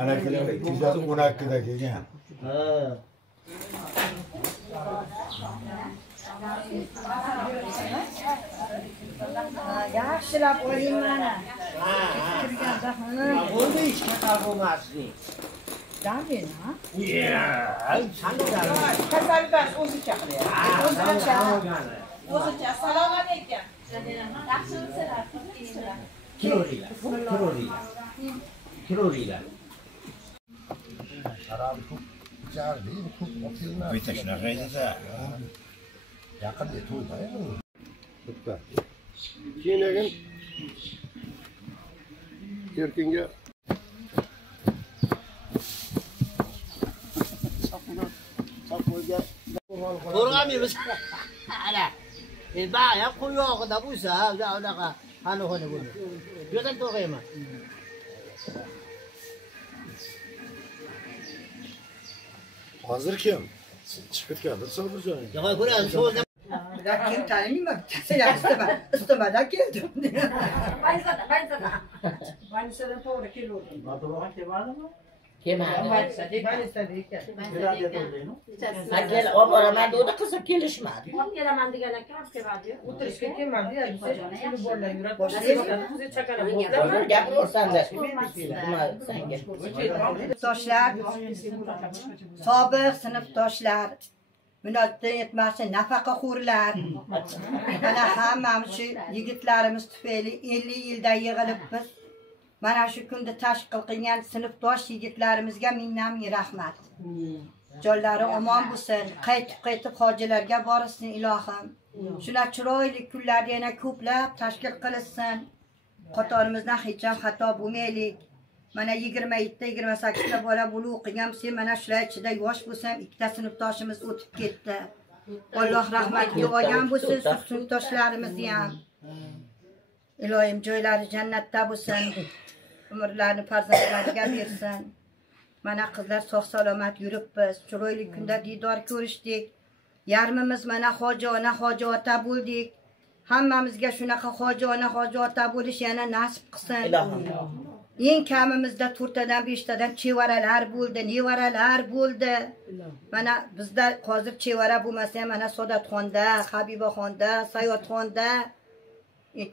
anakilar kechasi 12da kelgan. Yaxshilab oling mana. Bo'ldi ishga qarab bo'lmasdi. Davin, ha? Kasalbash o'zi chaqiradi. O'zi assalomu alaykum. Yaxshimisizlar? Kiloringlar. Bitta shunaqa edi-da. Yaqinda to'yda. Bitta. Keyin erkinga Ko'rganmiz. Ana. Baya qo'yog'ida bo'lsa, unaqa xona bo'ldi. Yo'qdan to'g'ayman. hozir kim? Chiqib ketgandir Sobirjon. Yo'q, ko'rasiz, so'zda Kim taniyman? Sen istamadan keldim. Baynisadan to'g'ri keluvdim. Kelmadimi? Kelmadi. Olib boraman deganda qiziq kelishmadi. Olib kelaman degan ekan, olib kelmadi. O'tirishga kelmadi. Bolalar yuradi. Gapiraversanlar. Sinfdoshlar, sobiq sinfdoshlar, Munoddin yetmasin nafaqaxo'rlar. Mana hammamiz shu yigitlarimiz tufayli 50 yildan yig'ilibmiz. Mana shu kunda tashkil qilgan sinfdosh yigitlarimizga ming rahmat. Jonlari omon bo'lsin, qaytib hojilarga borsin ilohim. Shuna chiroyli kunlarda yana ko'plab tashkil qilinsin. Qatorimizdan hech ham xato bo'lmaylik. Mana 27-28 ta bola bo'lib o'qigan, sen mana shular ichida yosh bo'lsam, ikkita sinfdoshimiz o'tib ketdi. Alloh rahmatga olgan bo'lsin sinfdoshlarimizni ham. Ilohim joylari jannatda bo'lsin. Umrlarini farzandlariga bersin. Mana qizlar sog' salomat yuribmiz. Chiroyli kunda diydor ko'rishdik. Yarmimiz mana hoji ona, hoji ota bo'ldik. Hammamizga shunaqa hoji ona, hoji ota bo'lish yana nasib qilsin. Eng kamimizda 4 tadan 5 tadan chevaralar bo'ldi, nevaralar bo'ldi. Mana bizda hozir chevara bo'lmasa ham mana Saodatxonda, Habibaxonda, Sayotxonda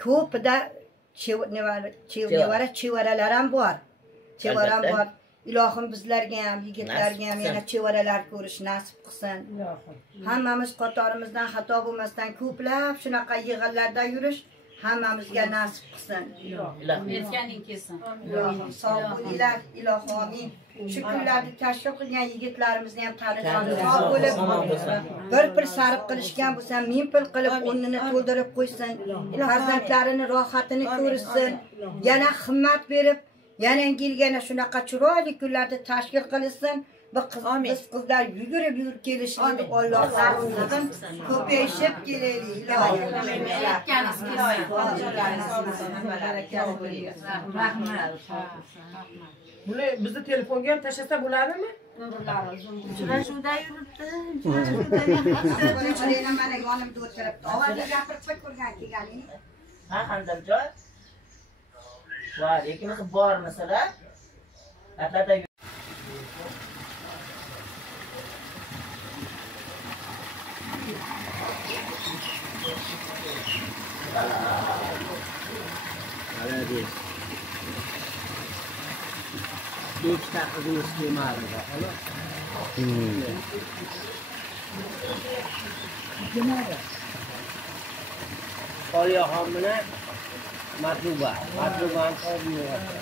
ko'pida chevaralar ham bor. Chevaram bor. Ilohim bizlarga ham, yigitlarga ham yana chevaralar ko'rish nasib qilsin. Hammamiz qatorimizdan xato bo'lmasdan ko'plab shunaqa yig'inlarda yurish hammamizga nasib qilsin. Berganing kelsin. Ilohim sog' bo'linglar, ilohim amin. Shu kunlarni tashkil qilgan yigitlarimizni ham tanishib bo'lib, bir pul sarf qilishgan bo'lsa, 1000 pul qilib o'rnini to'ldirib qo'ysin. Farzandlarini rohatini ko'rsin. Yana himmat berib, yangi yilga shunaqa chiroyli kunlarda tashkil qilinsin. Biz qizlar yugurib kelishini Alloh nasib qilsin. Ko'payishib kelaylik. Buni bizni telefonga ham tashlasa bo'ladimi? Uchrashuvda yuribdi. Mana yonimda o'tiribdi. Ovozga gapirib ko'rgan kelganing. Ha, Hamdamjon. Va, ikimiz bormisizlar? Atlada Hadi. Ikkita qizimiz kelmadi. Solihaxon bilan Matluba ham qolmayapti.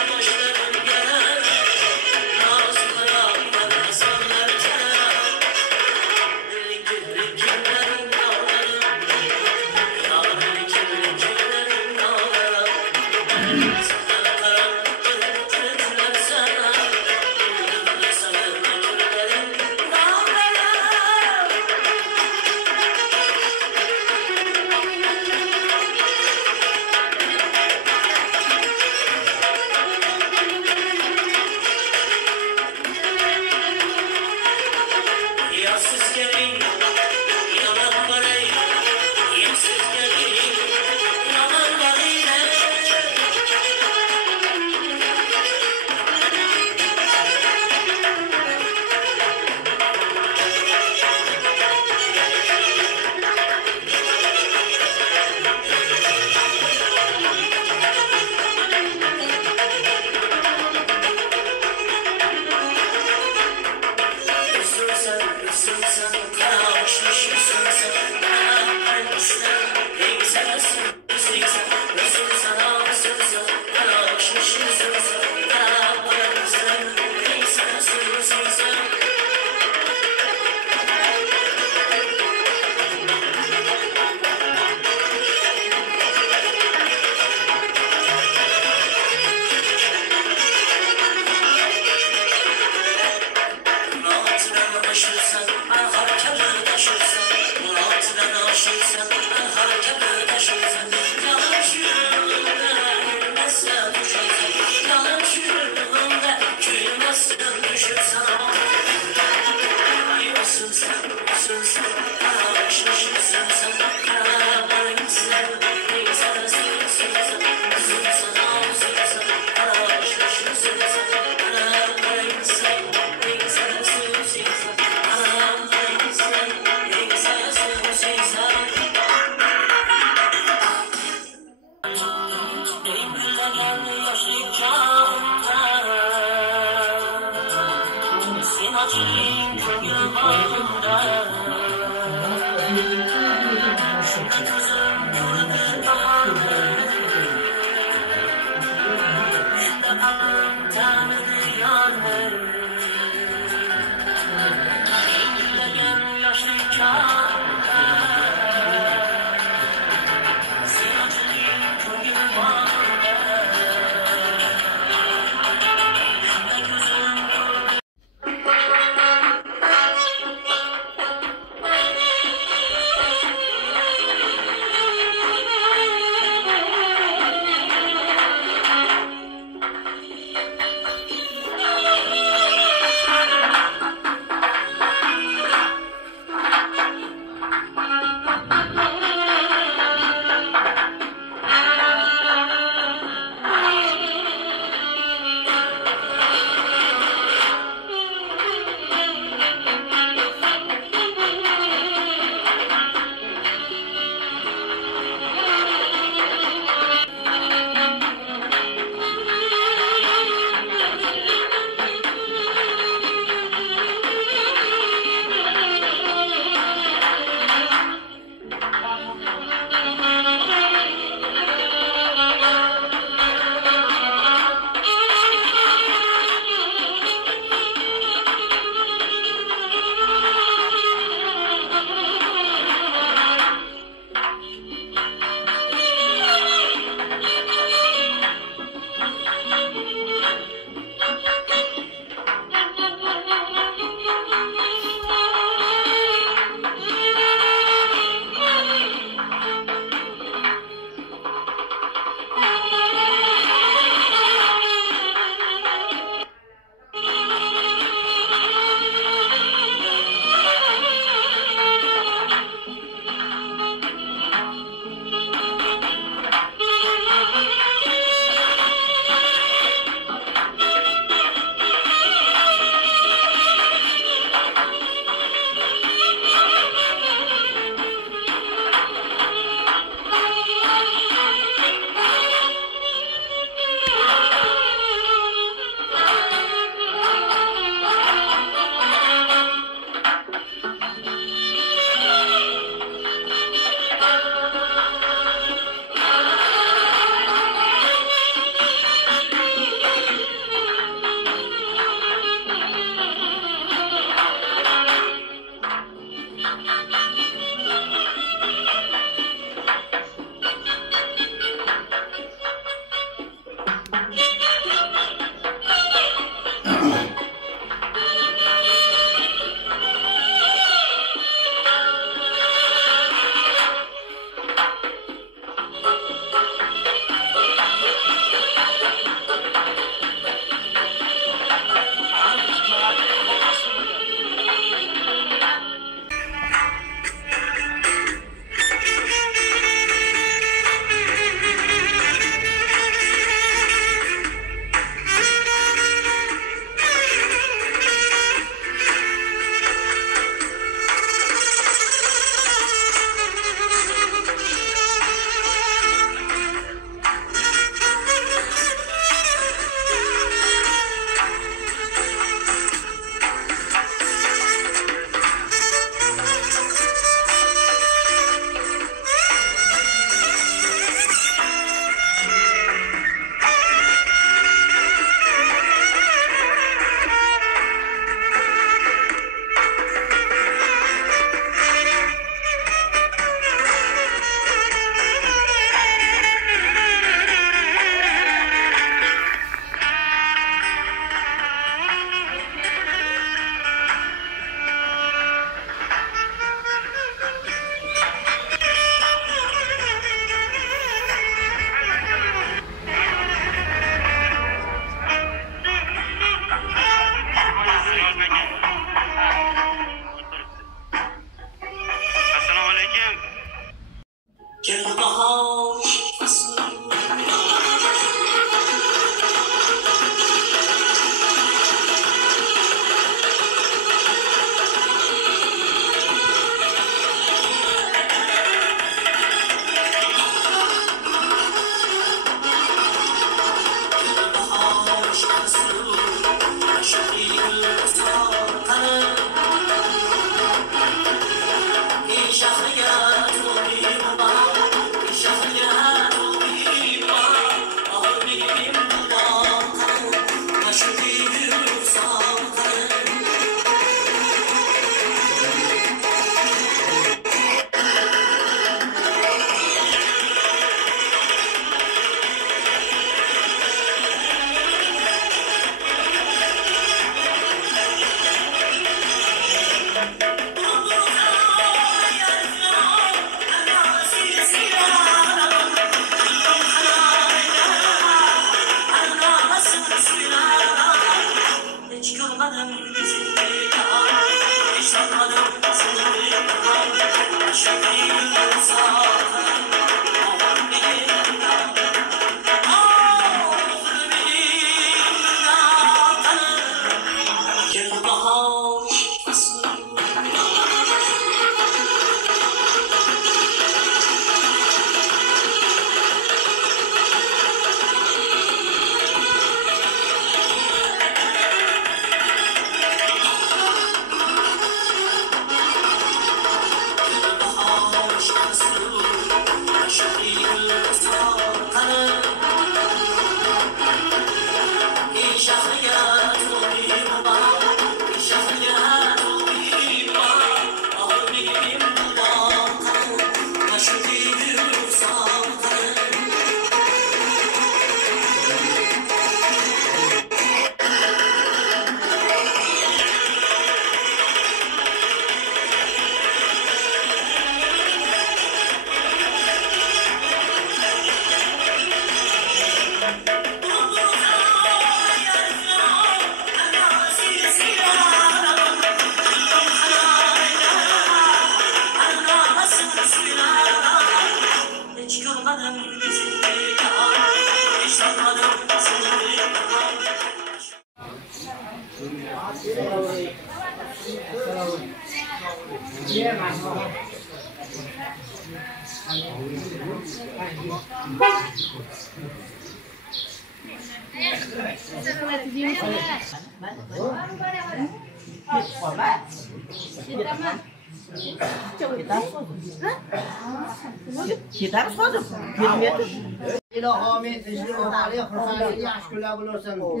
İlahi Teala Kur'an'ı aşkıyla bulursun.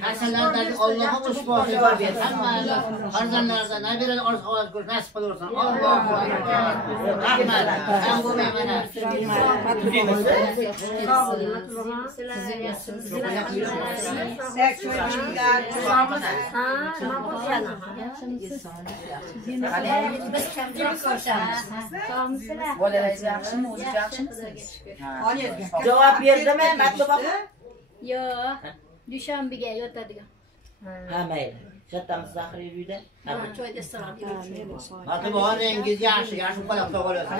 Hasenlerden Allah'a usposu var bir. Farzanlardan ne bir arz kur nasip olursun. Allahu Ekber. Rahmet. Sen bu memene. Javob berdimi? Matluba? Yo'q. Dushanbaga yotadigan. Ha, mayli. Kattamiz Zahiriy uyda. Choyda istirahat. Matluba rengiz yaxshi, yaxshi qolaqda bo'lasan.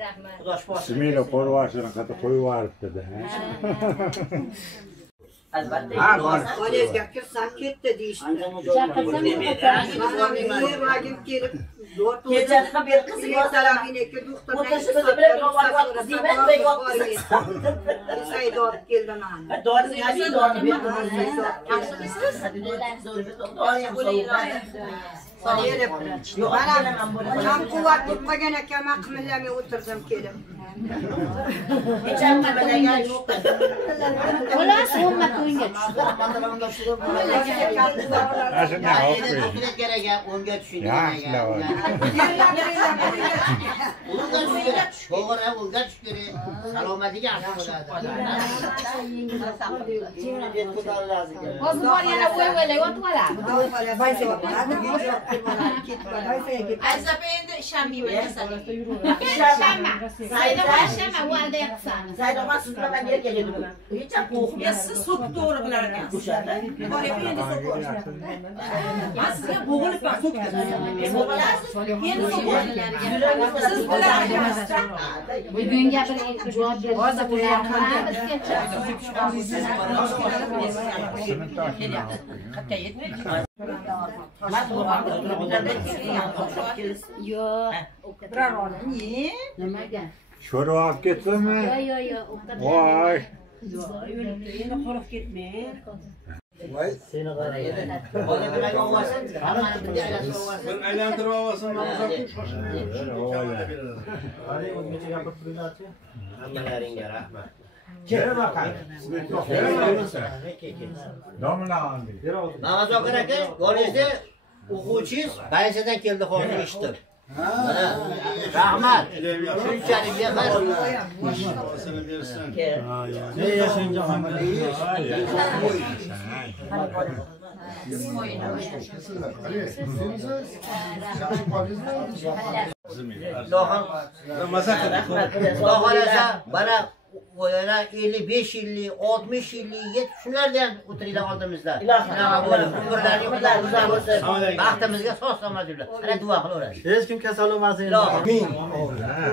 Rahmat. Bismillah qo'rvashini qata qo'yib yuboribdi-da. Albatta. Olayga kirsam ketdi deyishdi. Kelib Kechasi bir qizi bor. O'tirishimizni bilib qo'yib qizingni qo'yib Sayda olib keldi mana. Dorini yasay, dorini berdim. Yaxshimisiz? Ham quvvat bo'lib qolgan ekan, men qimillamay o'tirdim kelib. Hecham qimillagan yo'q. Xolos, 10 marta o'yinga tushdi. O'nga tushgani salomatiga yaxshi bo'ladi. Hozir bor yana o'yib yotib Azap endi shanba Shanba. Shanba u alda yaqsan. Saydomas siz bilan yerga keldim. Hecham qo'rqmayman. siz so'kib to'g'ri qilar ekansiz. Borib endi so'kib. Sizga bo'g'ilib bor so'kdi. Endi siz bilan Bugun gapirib javob ber. Hozir Yo'q. Biror olim ye. Nimaga? Sho'rva olib ketdimi? Yo'q. Voy. Endi qo'rqib ketmang. Voy, seni qaraydi. Hozir nimaga olvasan? Ben aylantirib olsam, o'zgacha gapirib turinglarchi. Hammalaringga rahmat. Namaz o'qir aka, kollejda o'quvchingiz bansadan keldi hozir eshitib. Rahmat. Shunchalik beqar. Ne yashang jahonda. Xudo xohlasa, mana Oyana 55 yillik, 60 yillik, 70 shularda ham o'tiringlar oldimizda. Umrlar yo'qlar, uzoq bo'lsin. Baxtimizga sog'-salomat ana duo qilaveramiz. Hech kim kasal bo'lmasin.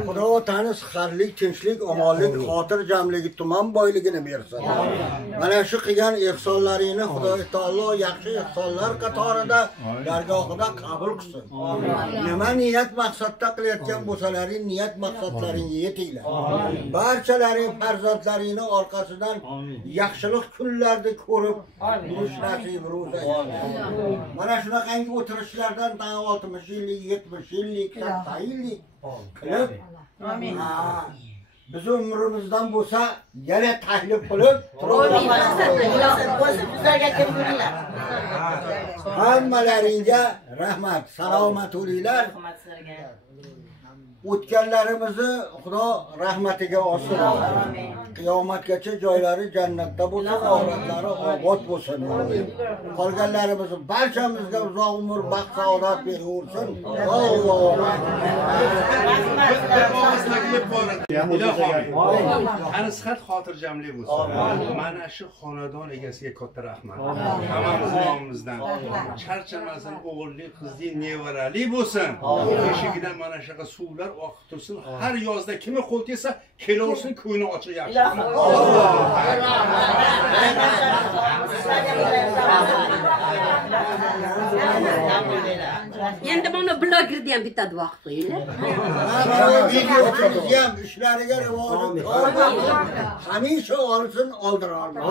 Xudo tanish xarlik, tinchlik, omonlik, xotirjamligi, tuman boyligini bersin. Mana shu qilgan ihsonlaringni Xudo taolo yaxshi ihsonlar qatorida dargohida qabul qilsin. Nima niyat maqsadda qilayotgan bo'lsalaring, niyat maqsadlaringga yetinglar. Barchalaring farzandlaringni orqasidan yaxshilik kunlarni ko'rib, yurish nasib ro'za. Mana shunaqangi o'tirishlardan 60 yillik, 70 yillik, 80 yillik qilib, amin. Biz umrimizdan bo'lsa, yana tahlil qilib, hammalaringga rahmat, salomat bo'linglar. O'tganlarimizni Xudo rahmatiga olsin. Qiyomatgacha joylari jannatda bo'lsin, oxiratlari obod bo'lsin. Qolganlarimizni barchamizga uzoq umr, baxt, saodat beraversin. Ana sihat xotirjamlik bo'lsin. Mana shu xonadon egasiga katta rahmat. Hammamiz nomimizdan. Charchamasin, o'g'illi, qizli, nevarali bo'lsin. Eshigidan mana shunaqa suvlar oqib tursin. Har yozda kimi qo'l tegsa, kelaversin, ko'ngli ochiq yaxshi. Endi mana blogerni ham bitta duo qilib qo'yinglar. Video ham ishlariga rivoji hamisha olsin, oldira olsin.